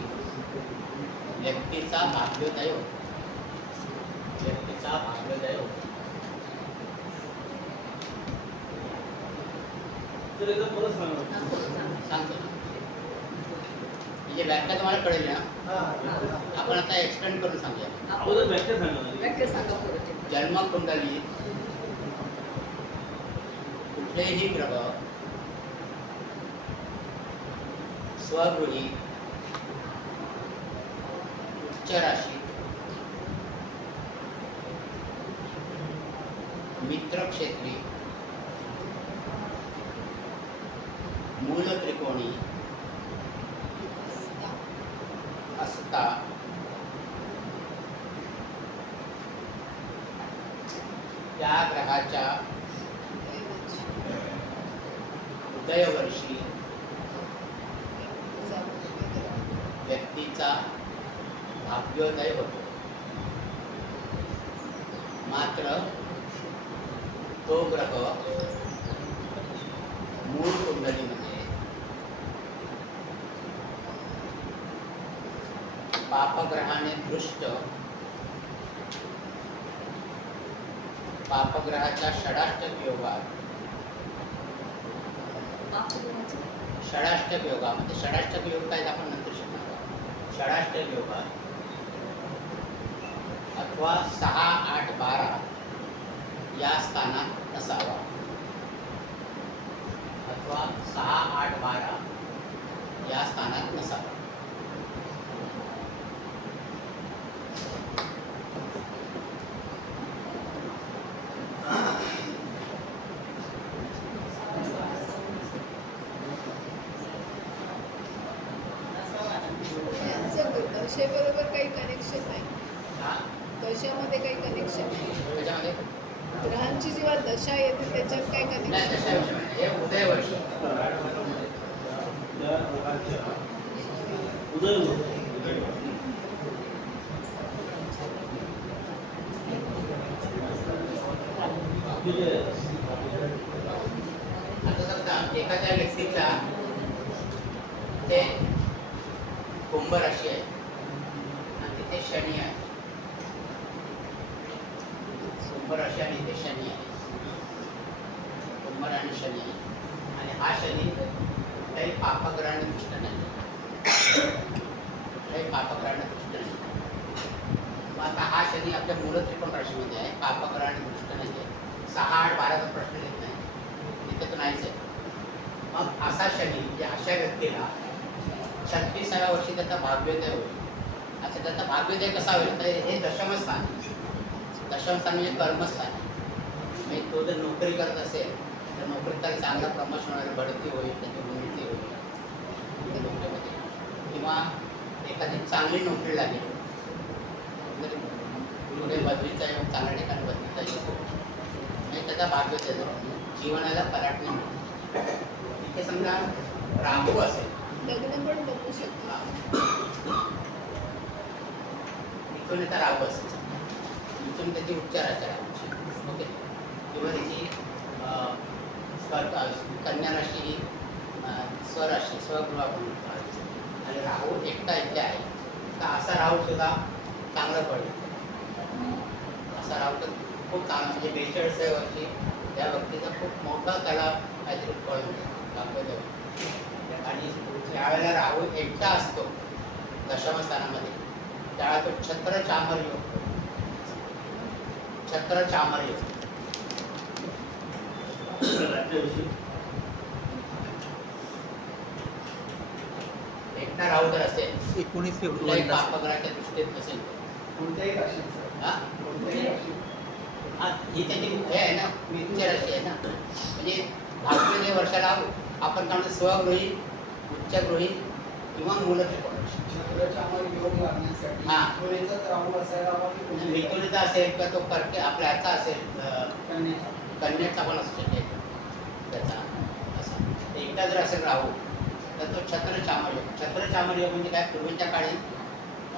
व्यक्तीचा भाग्योदय होतो. व्यक्तीचा भाग्योदय होतो. तर एकदा परत सांगा. सांगतो ना, म्हणजे व्याख्या तुम्हाला कळेल ना. आपण आता एक्सटेंड करून सांगूया. अगोदर व्याख्या सांगा ना. व्याख्या सांगा पुढे. जन्मकुंडली कुठलेही ग्रह स्वगृही, उच्च राशी, मित्रक्षेत्री, मूल त्रिकोणी असता त्या ग्रहाच्या उदयवर्षी व्यक्तीचा भाग्योदय होतो. मात्र तो ग्रह मूळ कुंडलीमध्ये पापग्रहाने दृष्ट, पापग्रहाच्या षडाष्टक योगात, षडाष्टक योगामध्ये, षडाष्टक योग काय आपण नंतर शिकणार आहोत. षडाष्टक योगात अथवा 6, 8, 12 या स्थानात नसावा. अथवा 6, 8, 12 या स्थानात नसावा. दशेबरोबर काही कनेक्शन नाही. हा दशामध्ये काही कनेक्शन नाही. त्याच्यामध्ये ग्रहांची जेव्हा दशा येते त्याच्यात काही नाही, कनेक्शन तशा विषयामध्ये हे उदयवर्षी त्या प्रकारच्या उदय होतो. ठीक आहे. आता समजा एखाद्या व्यक्तीच्या ते कुंभ राशी आहे आणि तिथे शनी आहे. कुंभ राशी आणि इथे शनी आहे. कुंभ आणि शनी आहे. आणि हा शनी काही पापग्रहाने दृष्ट नाही. काही पापग्रहाने दृष्ट नाही. मग आता हा शनी आपल्या मूळ त्रिकोण राशीमध्ये आहे. पापग्रहाने दृष्ट नाही आहे. 6, 8, 12 चा प्रश्न येत नाही. तिथं तर नाहीच आहे. मग असा शनी म्हणजे अशा व्यक्तीला 36व्या वर्षी त्याचा भाग्योदय होईल. आता त्याचा भाग्योदय कसा होईल तर हे दशमस्थान. दशमस्थान म्हणजे कर्मस्थान. म्हणजे तो जर नोकरी करत असेल तर नोकरीत त्याला चांगला प्रमोशन होईल, बढती होईल, त्याची उन्नती होईल त्या नोकरीमध्ये. किंवा एखादी चांगली नोकरी लागेल, पुढे बदलीचा योग, चांगल्या ठिकाणी बदलीचा योग म्हणजे त्याचा भाग्योदय झाला. जीवनाला पराठणी मिळते. इथे समजा राहू असेल, लग्न पण बघू शकतो. इथून येता राहू असेल, इथून त्याची उच्चाराच्या राहूची, ओके. किंवा त्याची कन्या राशी ही स्वराशी, स्वगृह आपण म्हणतो. आणि राहू एकटा इथे आहे तर असा राहू सुद्धा चांगला पडेल. असा राहू तर खूप चांगला म्हणजे 42व्या वर्षी त्या व्यक्तीचा खूप मोठा त्याला काहीतरी फळ दाखवलं. आणि ज्यावेळेला राहू एकटा असतो दशमस्थानामध्ये त्यावेळेला तो छत्र चामर योग करतो. छत्र चामर योग. राज्याविषयी एकटा राहू जर असेल 19 कुठल्याही फेब्रुवारीला पापग्रहाच्या दृष्टीत नसेल कोणत्याही राशीत सर. हा कोणत्याही राशीत. हा ही त्याची हे आहे ना उच्च राशी आहे ना म्हणजे भाग्योदय वर्षाला आपण काय म्हणतो स्वगृही उच्चगृही किंवा मूलत्रिकोण राशी. चंद्राच्या आम्हाला योग लागण्यासाठी हा. मिथुनेचाच राहू असायला हवा की कोणत्याही मिथुनीचा असेल किंवा तो कर्के आपल्या ह्याचा असेल कन्येचा. कन्याचा पण असू शकेल त्याचा असा ते एकटा जर असेल राहू तर तो छत्र चामर योग. छत्र चामर योग म्हणजे काय पूर्वीच्या काळी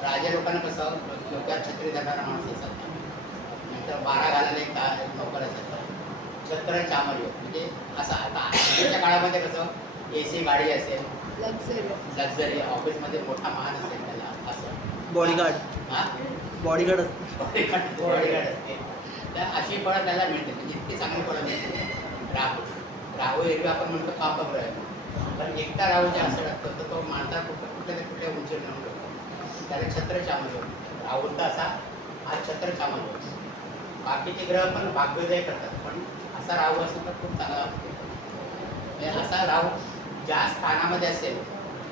राजा लोकांना कसं डोक्यात छत्री धरणारा माणूस असायचा नंतर 12 घालायला एक नोकर असायचा. छत्र चामर योग म्हणजे असा आता पूर्वीच्या काळामध्ये कसं AC गाडी असेल लक्झरी ऑफिसमध्ये मोठा मान असेल त्याला असं बॉडीगार्ड हा बॉडीगार्ड असतो. बॉडीगार्ड असते तर अशी फळं त्याला मिळते म्हणजे इतकी चांगली फळं मिळते. राहू एरवी आपण म्हणतो पापग्रह आहे पण एकटा राहू जे असं लागतं तर तो माणसा कुठल्या उंचीवर नेऊन ठेवतो त्याला छत्र चामर योग. राहूचा असा हा छत्र चामर योग. बाकीचे ग्रह पण भाग्योदय करतात पण असा राहू असेल तर खूप चांगला असतो. म्हणजे असा राहू ज्या स्थानामध्ये असेल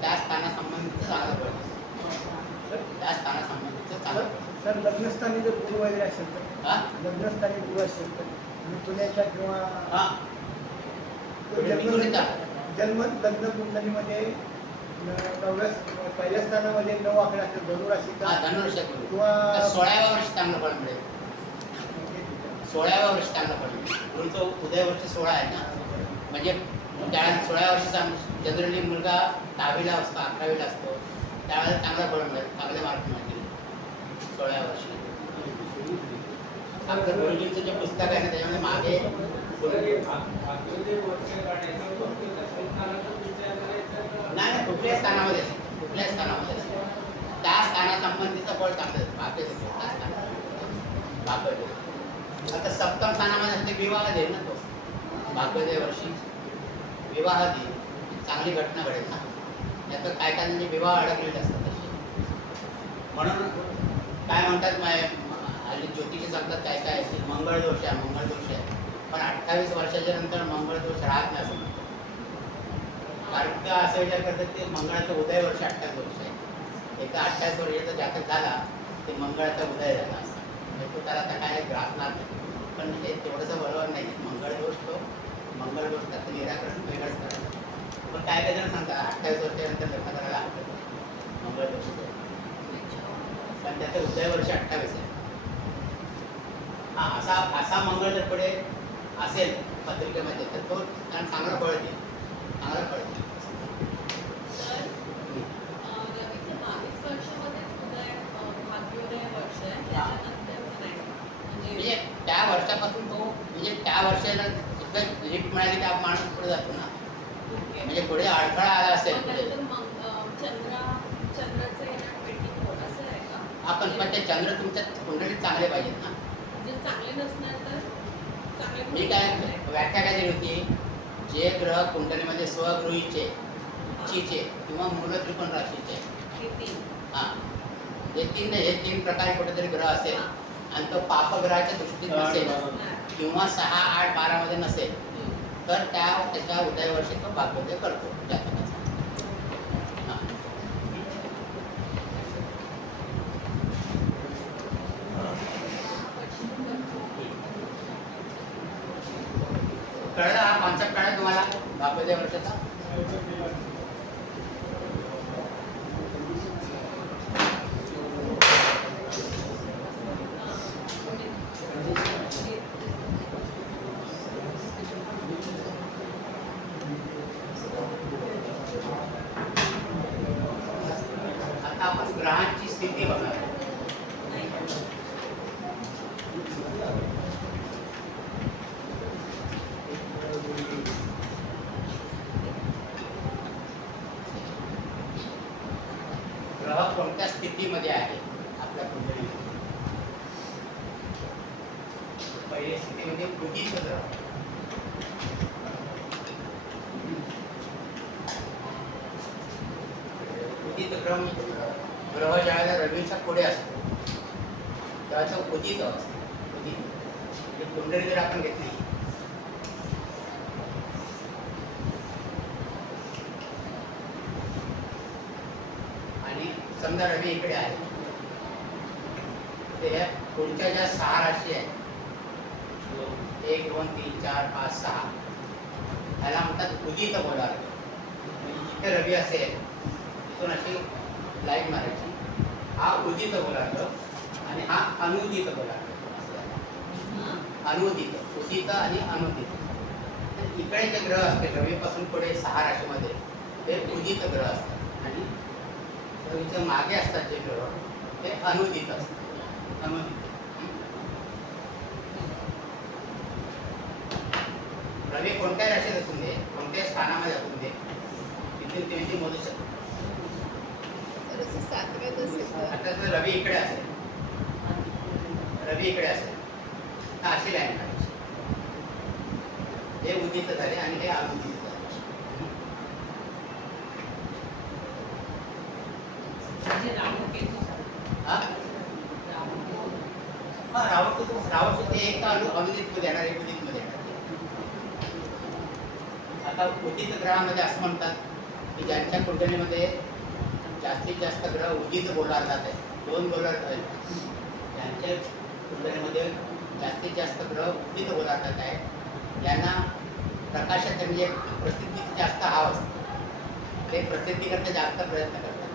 त्या स्थानासंबंधीचं चांगलं फळ असतं. त्या स्थानासंबंधीचं चांगलं फळ. सर लग्नस्थानी जर गुरु वगैरे असेल तर हा लग्नस्थानी गुरु असेल तर मिथुनेच्या किंवा हा मिथुनेचा. जन्म लग्न कुंडलीमध्ये पहिल्या स्थानामध्ये 9 आकडा असेल धनुराशीचा हा धनुर्ष गुरु किंवा 16व्या वर्षी चांगलं फळ मिळेल. 16व्या वर्षी चांगलं फळ मिळेल. गुरुचं उदय वर्ष 16 आहे ना म्हणजे त्या 16व्या वर्षी जनरली मुलगा 10वीला असतो 11वीला असतो त्यावेळेला चांगलं फळ मिळेल चांगले मार्क मिळतील 16व्या वर्षी. आपलं गुरुजींचं जे पुस्तक आहे ना त्याच्यामध्ये मागे नाही कुठल्याही स्थानामध्ये असेल कुठल्याही स्थानामध्ये असेल त्या स्थानासंबंधीचं फळ चांगलं आहे. भाग्योदय आता सप्तम स्थानामध्ये असते विवाह देईल ना तो भाग्योदय वर्षी विवाह देईल चांगली घटना घडेल ना. याचं काय काय म्हणजे विवाह अडकलेले असतात तसे म्हणून काय म्हणतात हल्ली ज्योतिषी सांगतात काय काय असेल मंगळ दोष आहे पण 28 वर्षाच्या नंतर मंगळ दोष राहत नाही असं म्हणतात. कारण का असा विचार करतात की मंगळाचं उदय वर्ष 28 वर्ष आहे. एका 28 वर्षाचा जातक झाला ते मंगळाचा उदय झाला असता म्हणजे तो त्याला आता काय ग्रासणार नाही पण हे तेवढंसं बरोबर नाही. मंगळ दोष त्याचं निराकरण वेगळंच करायचं पण काय जण सांगतात 28 वर्षानंतर लग्न करायला हरकत नाही मंगळ दोष पण त्याचं उदय वर्ष 28 आहे. हा असा मंगळ जर पुढे असेल पत्रिकेमध्ये तर तो कारण चांगला फळ देईल चांगला फळ देईल. तर रवीचं 22 वर्षामध्येच उदय भाग्योदय वर्ष आहे त्याच्यानंतरचं नाही म्हणजे त्या वर्षापासून तो म्हणजे त्या वर्षाला इतकं लिफ्ट मिळाली त्या माणूस पुढे जातो ना ओके म्हणजे पुढे अडथळा आला असेल पुढे चंद्राचं येणं 24 असं आहे का आपण पण ते चंद्र तुमच्या कुंडलीत चांगले पाहिजेत ना. जर चांगले नसणार तर चांगले मी काय व्याख्या काय दिली होती जे ग्रह कुंडलीमध्ये स्वगृहीचे इच्छीचे किंवा मूलत्रिकोण राशीचे हां हे 3 प्रकारे कुठेतरी ग्रह असेल आणि तो पापग्रहाच्या दृष्टीत नसेल किंवा 6, 8, 12 मध्ये नसेल तर त्याच्या उदय वर्षी तो भाग्योदय करतो जातकाचा. हां कळलं हा कॉन्सेप्ट कळला तुम्हाला भाग्योदय वर्षाचा. आता आपण ग्रहांची स्थिती बघणार. पहिली स्थिती म्हणजे उदित ग्रह. उदित ग्रह ग्रह ज्या वेळेला रवीच्या पुढे असतो त्याचं उदित असतं. उदित म्हणजे कुंडली जर आपण घेतली आणि समजा रवी इकडे आहे ते ह्या पुढच्या ज्या 6 राशी आहेत 1 2 3 4 5 6 ह्याला म्हणतात उदित गोलार्ध. म्हणजे जिथे रवी असेल तिथून अशी लाईन मारायची. हा उदित गोलार्ध आणि हा अनुदित गोलार्ध. अनुदित, उदित आणि अनुदित. इकडे जे ग्रह असते रवीपासून पुढे 6 राशीमध्ये ते उदित ग्रह असतात आणि रवीच्या मागे असतात जे ग्रह ते अनुदित असतात. अनुदित. रवी कोणत्याही राशीत असून दे, कोणत्याही स्थानामध्ये असून दे, तिथे त्यांची मोजू शकतो. तर असं 7व्यात असेल तर आता जर रवी इकडे असेल, रवी इकडे असेल तर अशी लाईन काढायची. हे उदित झाले आणि हे अनुदित झाले. म्हणजे राहू केतू हा रावण ते एक अनुदित मध्ये येणार, एक उदित मध्ये येणार. आता उदित ग्रहामध्ये असं म्हणतात की ज्यांच्या कुंडलीमध्ये जास्तीत जास्त ग्रह उदित गोलार्धात आहे, 2 गोलार्ध आहेत, ज्यांच्या कुंडलीमध्ये जास्तीत जास्त ग्रह उदित गोलार्धात आहे त्यांना प्रकाशाचे म्हणजे प्रसिद्धीची जास्त हाव असते. ते प्रसिद्धीकरता जास्त प्रयत्न करतात.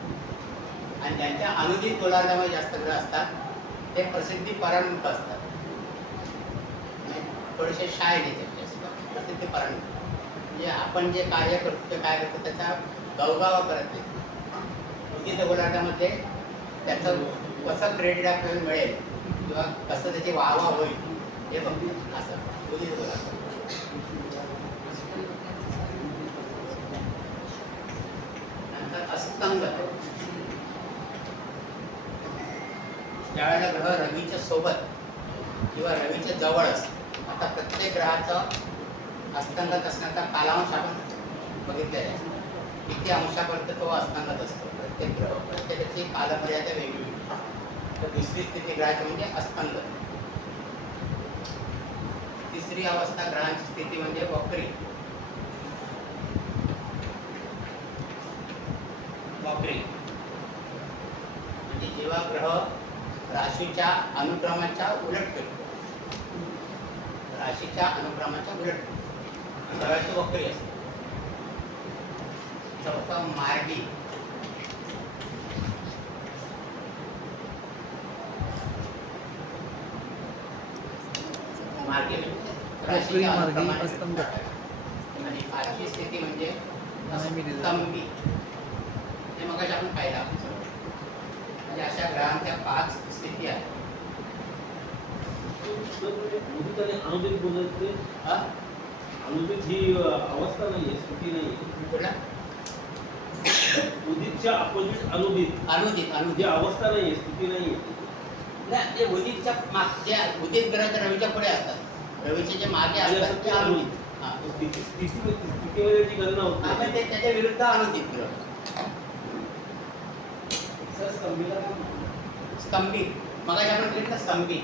आणि ज्यांच्या अनुदित गोलार्धामध्ये जास्त ग्रह असतात ते प्रसिद्धी परायण असतात. थोडेसे शाय नेते असतात, प्रसिद्धी परायण. म्हणजे आपण जे कार्य करतो ते काय करतो त्याचा गवगावा करत नाही. उदित गोलार्धामध्ये त्याचं कसं क्रेडिट आपल्याला मिळेल किंवा कसं त्याची वाहवा होईल हे बघतो. असं उदित गोलार्ध. नंतर अस्तंग. ज्यावेळेला ग्रह रवीच्या सोबत किंवा रवीच्या जवळ असतो. आता प्रत्येक ग्रहाचं अस्तंगत असण्याचा कालांश आपण बघितलेला आहे. किती अंशापर्यंत तो अस्तंगत असतो प्रत्येक ग्रह. प्रत्येकाची कालमर्यादा वेगळी. तर दुसरी स्थिती ग्रहाची म्हणजे अस्तंगत. तिसरी अवस्था ग्रहांची स्थिती म्हणजे वक्री. वक्री म्हणजे जेव्हा ग्रह राशीच्या अनुक्रमाच्या उलट फिरतो, राशीच्या अनुक्रमाच्या उलट फिरतो त्यावेळेस तो वक्री असतो. चौथं मार्गी. मार्गी म्हणजे राशीच्या मार्गी अनुक्रमाने अस्तंगत. फिरतो. आणि 5वी स्थिती म्हणजे नाही मी दिलं. स्तंभी. हे मगाशी आपण पाहिलं. म्हणजे अशा ग्रहांच्या 5 स्थिती आहेत. उदित आणि अनुदित बोलत ते हा? अनुदित ही अवस्था नाहीये, स्थिती नाहीये. कुठला? उदितच्या अपोजिट अनुदित अनुदित. ही अनुदित अवस्था नाहीये, स्थिती नाहीये. नाही, ते उदितच्या जे उदित ग्रह तर रवीच्या पुढे असतात. रवीचे जे मागे असतात ते अनुदित. हा. स्थितीमध्ये जी गणना होत आपण नाही. ते त्याच्या विरुद्ध अनुदित ग्रह. सर स्तंभीला स्तंभी. मगाशी आपण म्हटलं स्तंभी.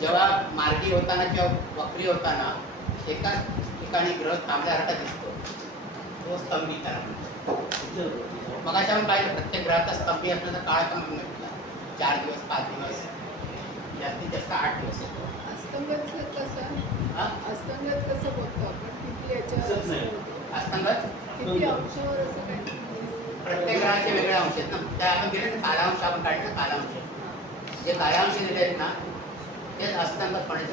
जेव्हा मार्गी होताना किंवा वक्री होताना एकाच ठिकाणी ग्रह थांबल्यासारखा दिसतो तो स्तंभी करा. मगाशी आपण पाहिलं प्रत्येक ग्रहाचा स्तंभी असण्याचा काळ पण म्हटला 4 दिवस 5 दिवस जास्तीत जास्त 8 दिवस येतो. अस्तंगत कसं हा? अस्तंगत कसं बोलतो आपण किती याच्यावर दिसत नाही. असं बोलतो? अस्तंगत किती अंशावर असं काय प्रत्येक ग्रहाचे वेगळे अंश आहेत ना. त्या आपण दिले ना कालांश, आपण काढले ना कालांश. जे कालांश दिले आहेत ना तेच अस्तंगत म्हणायचं.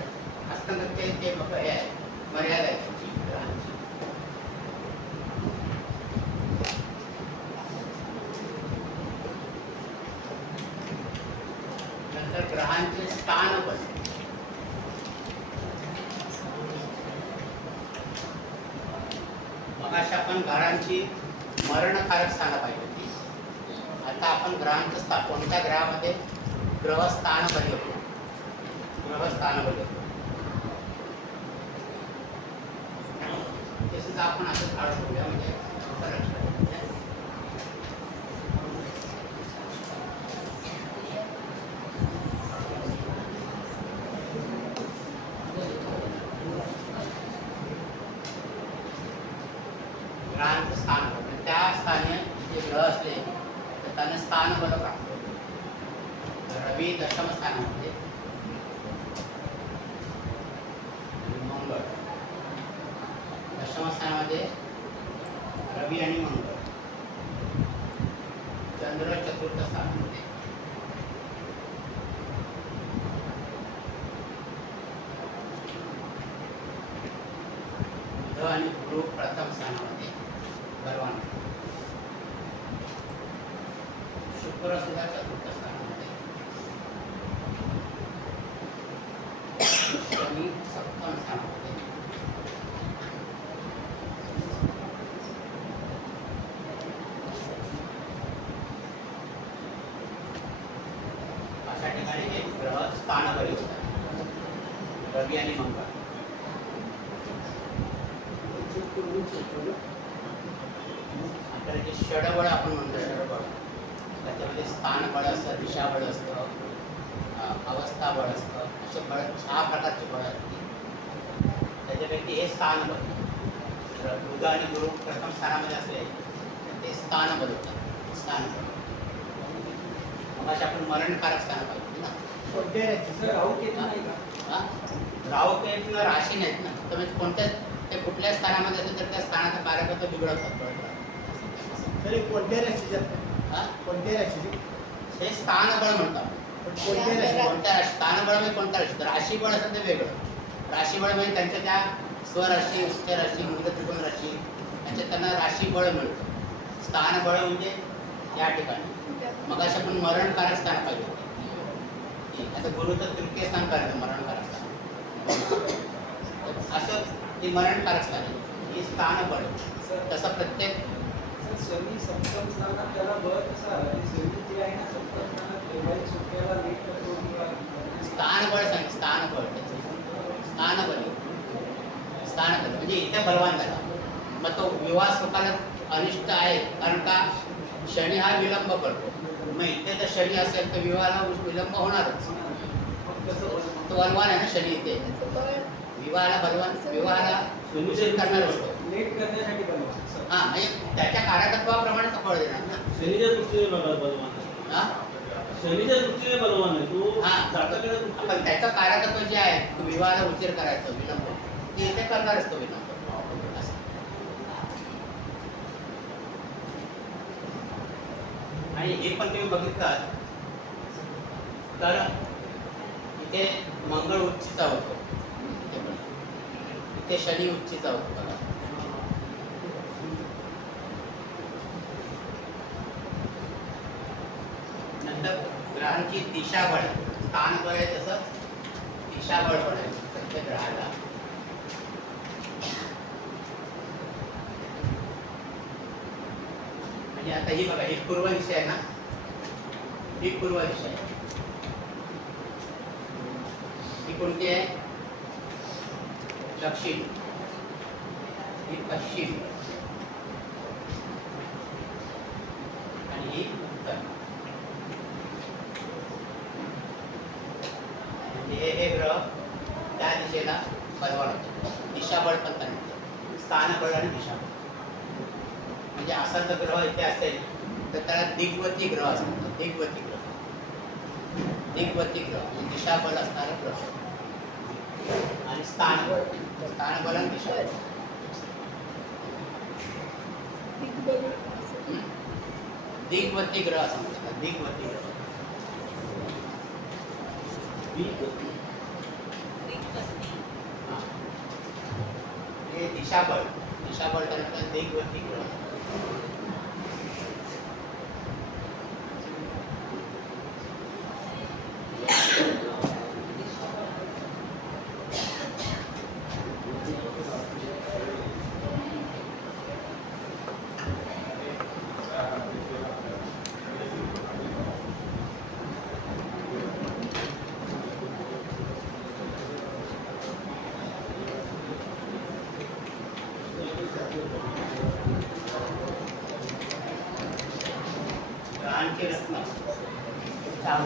अस्तंगत ते हे आहे मर्यादा आहे त्याची ग्रहांची. नंतर ग्रहांचे स्थान बल. मगाशी आपण ग्रहांची मरणकारक स्थानं पाहिली होती. आता आपण ग्रहांचं स्थान कोणत्या ग्रहामध्ये ग्रहस्थान बदलतो. ग्रहस्थान बदलतो. बाकीचं आपण असं काढून ठेवूया म्हणजे लक्षात येईल. ग्रहांचं स्थान बघ. त्या स्थानी जे ग्रह असले तर त्याने स्थान बदल लागतो. रवी दशम स्थानामध्ये आणि मंगळ दशम स्थानामध्ये रवी आणि मंगळ. चंद्र चतुर्थ स्थानामध्ये बुध आणि गुरु प्रथम स्थानामध्ये बलवान. शुक्र सुद्धा चतुर्थ स्थानामध्ये. शनी सप्तम स्थानामध्ये. अशा ठिकाणी हे ग्रह स्थानबली होतात रवी आणि मंगळ. आपल्याला जे षडबळ आपण म्हणतो षडबळ त्याच्यामध्ये स्थानबळ असतं, दिशाबळ असतं, अवस्थाबळ असतं, असे बळ 6 प्रकारचे बळ असते. त्याच्यापैकी हे स्थानबळ. तर बुध आणि गुरु प्रथम स्थानामध्ये असले तर ते स्थानबळ होतात. स्थानबळ मग असे आपण मरणकारक स्थान पाहिजे ना. कोणत्या सर राहू केतू नाही का? हा? राहू किंवा राशी नाहीत ना. तर म्हणजे कोणत्या ते कुठल्या स्थानामध्ये असेल तर त्या स्थानाचं कारकत्व बिघडवतात. तरी कोणत्या राशीच्या हा? कोणत्या राशीचे हे स्थानबळ म्हणतात. पण कोणत्या राशी कोणत्या राशी स्थानबळ म्हणजे कोणत्या राशी. तर राशीबळ असेल ते वेगळं. राशीबळ म्हणजे त्यांच्या त्या स्वराशी, उच्च राशी, मूल त्रिकोण राशी त्यांच्या त्यांना राशीबळ मिळतं. स्थानबळ म्हणजे या ठिकाणी मग अशा पण मरणकारक स्थान पाहिजे होते. आता गुरु तर तृतीय स्थान करायचं मरणकारक स्थान. असं ते मरणकारक स्थान आहे. ही स्थानबळ तसं प्रत्येक सर शनी सप्तम स्थानात त्याला बळ कसा आला? ते शनी जे आहे ना सप्तम स्थानात तेव्हाही सुट्ट्याला लेट करतो किंवा स्थानबळ सांग. स्थानबळ स्थानबळ स्थानबळ म्हणजे इथे बलवान झाला. मग तो विवाह सुखाला अनिष्ट आहे कारण का शनी हा विलंब करतो. मग इथे जर शनी असेल तर विवाहाला विलंब होणारच. मग कसं तो बलवान आहे ना शनी इथे. विवाहाला बलवान विवाहाला उशीर करणार असतो. लेट करण्यासाठी बनवा. हा म्हणजे त्याच्या कारकत्वाप्रमाणे तो फळ देणार ना. शनीच्या दृष्टीने बलवान आहे. हा शनीच्या दृष्टीने बलवान आहे. तो हा. जातकाच्या पण दृष्टीने त्याचं कारकत्व जे आहे तो विवाहाला उशीर करायचं विलंब ते इथे करणारच तो विलंब. असं. आणि हे पण तुम्ही बघितलात तर इथे मंगळ उच्चीचा होतो. इथे पण इथे शनी उच्चीचा होतो बघा. नंतर ग्रहांची दिशाबळ स्थानबळ आहे तसंच दिशाबळ पण आहे प्रत्येक ग्रहाला. म्हणजे आता ही बघा ही पूर्व दिशा आहे ना. ही पूर्व दिशा आहे. ही कोणती आहे? दक्षिण. ही पश्चिम आणि ही उत्तर. म्हणजे हे ग्रह त्या दिशेला बलवान होते. दिशाबळ पण त्यांना स्थानबळ आणि दिशाबळ. म्हणजे असा जर ग्रह इथे असेल तर त्याला दिग्वती ग्रह असतो. दिग्वती ग्रह. दिग्वती ग्रह म्हणजे दिशाबळ असणारा ग्रह आणि स्थानबळ. स्थानबळ आणि दिशाबळ. दिग्वती ग्रह असं म्हणतात. दिग्वती ग्रह. हा. हे दिशाबळ. दिशाबळ त्यानंतर दिग्वती ग्रह.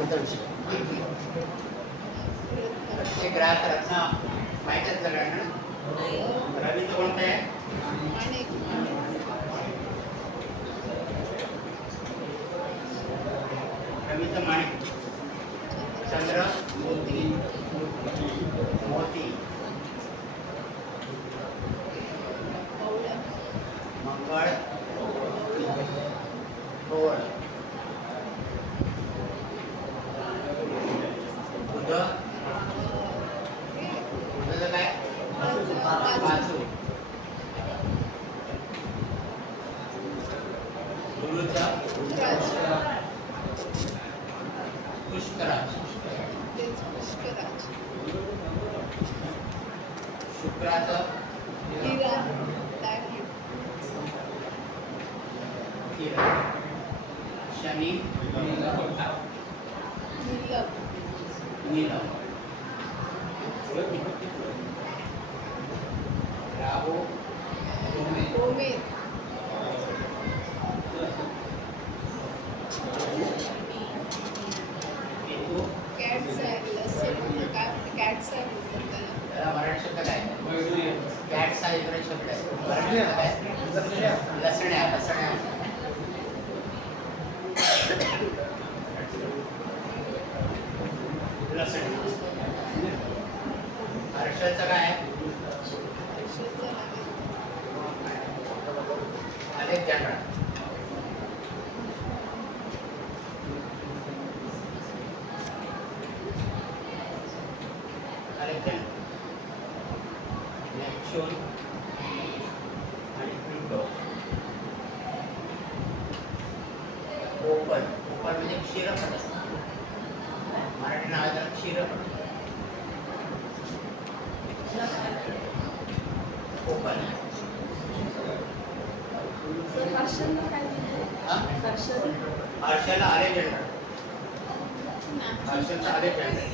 कोणता विषय प्रत्येक ग्रहात रत्न माहीत आहेत सगळ्यांना. रवीचं कोणतं आहे? माणिक रवीचं माणिक. चंद्र मोती मोती. पवळा मंगळ गोळ. बुध बुधाचं काय? वाचू. गुरुचं पुष्कराज. तेच पुष्कराज शुक्राचं हिरा डायमंड किरण. शनी नीलम नीलम. राहू गोमेद केतू. कॅट्स आहे लसूण काय कॅट्स आहे बोलतात त्याला त्याला मराठी शब्द काय? वैडूर्य. कॅट्स हा इंग्रजी शब्द आहे. मराठी शब्द काय? लसण्या. लसण्या. लसण्या. हर्षलचं काय आहे? हर्षदचं आहे अनेक जनरल. अलेक्झांडर. नेपच्यून आणि प्लुटो. ओपन. ओपन म्हणजे क्षीरपट असतं. मराठी नाव आहे त्याला क्षीरपट. ओपन. सर हर्षलला काय दिलं? हा? हर्षल हर्षलला अलेक्झांडर. हर्षलचा अलेक्झांडर.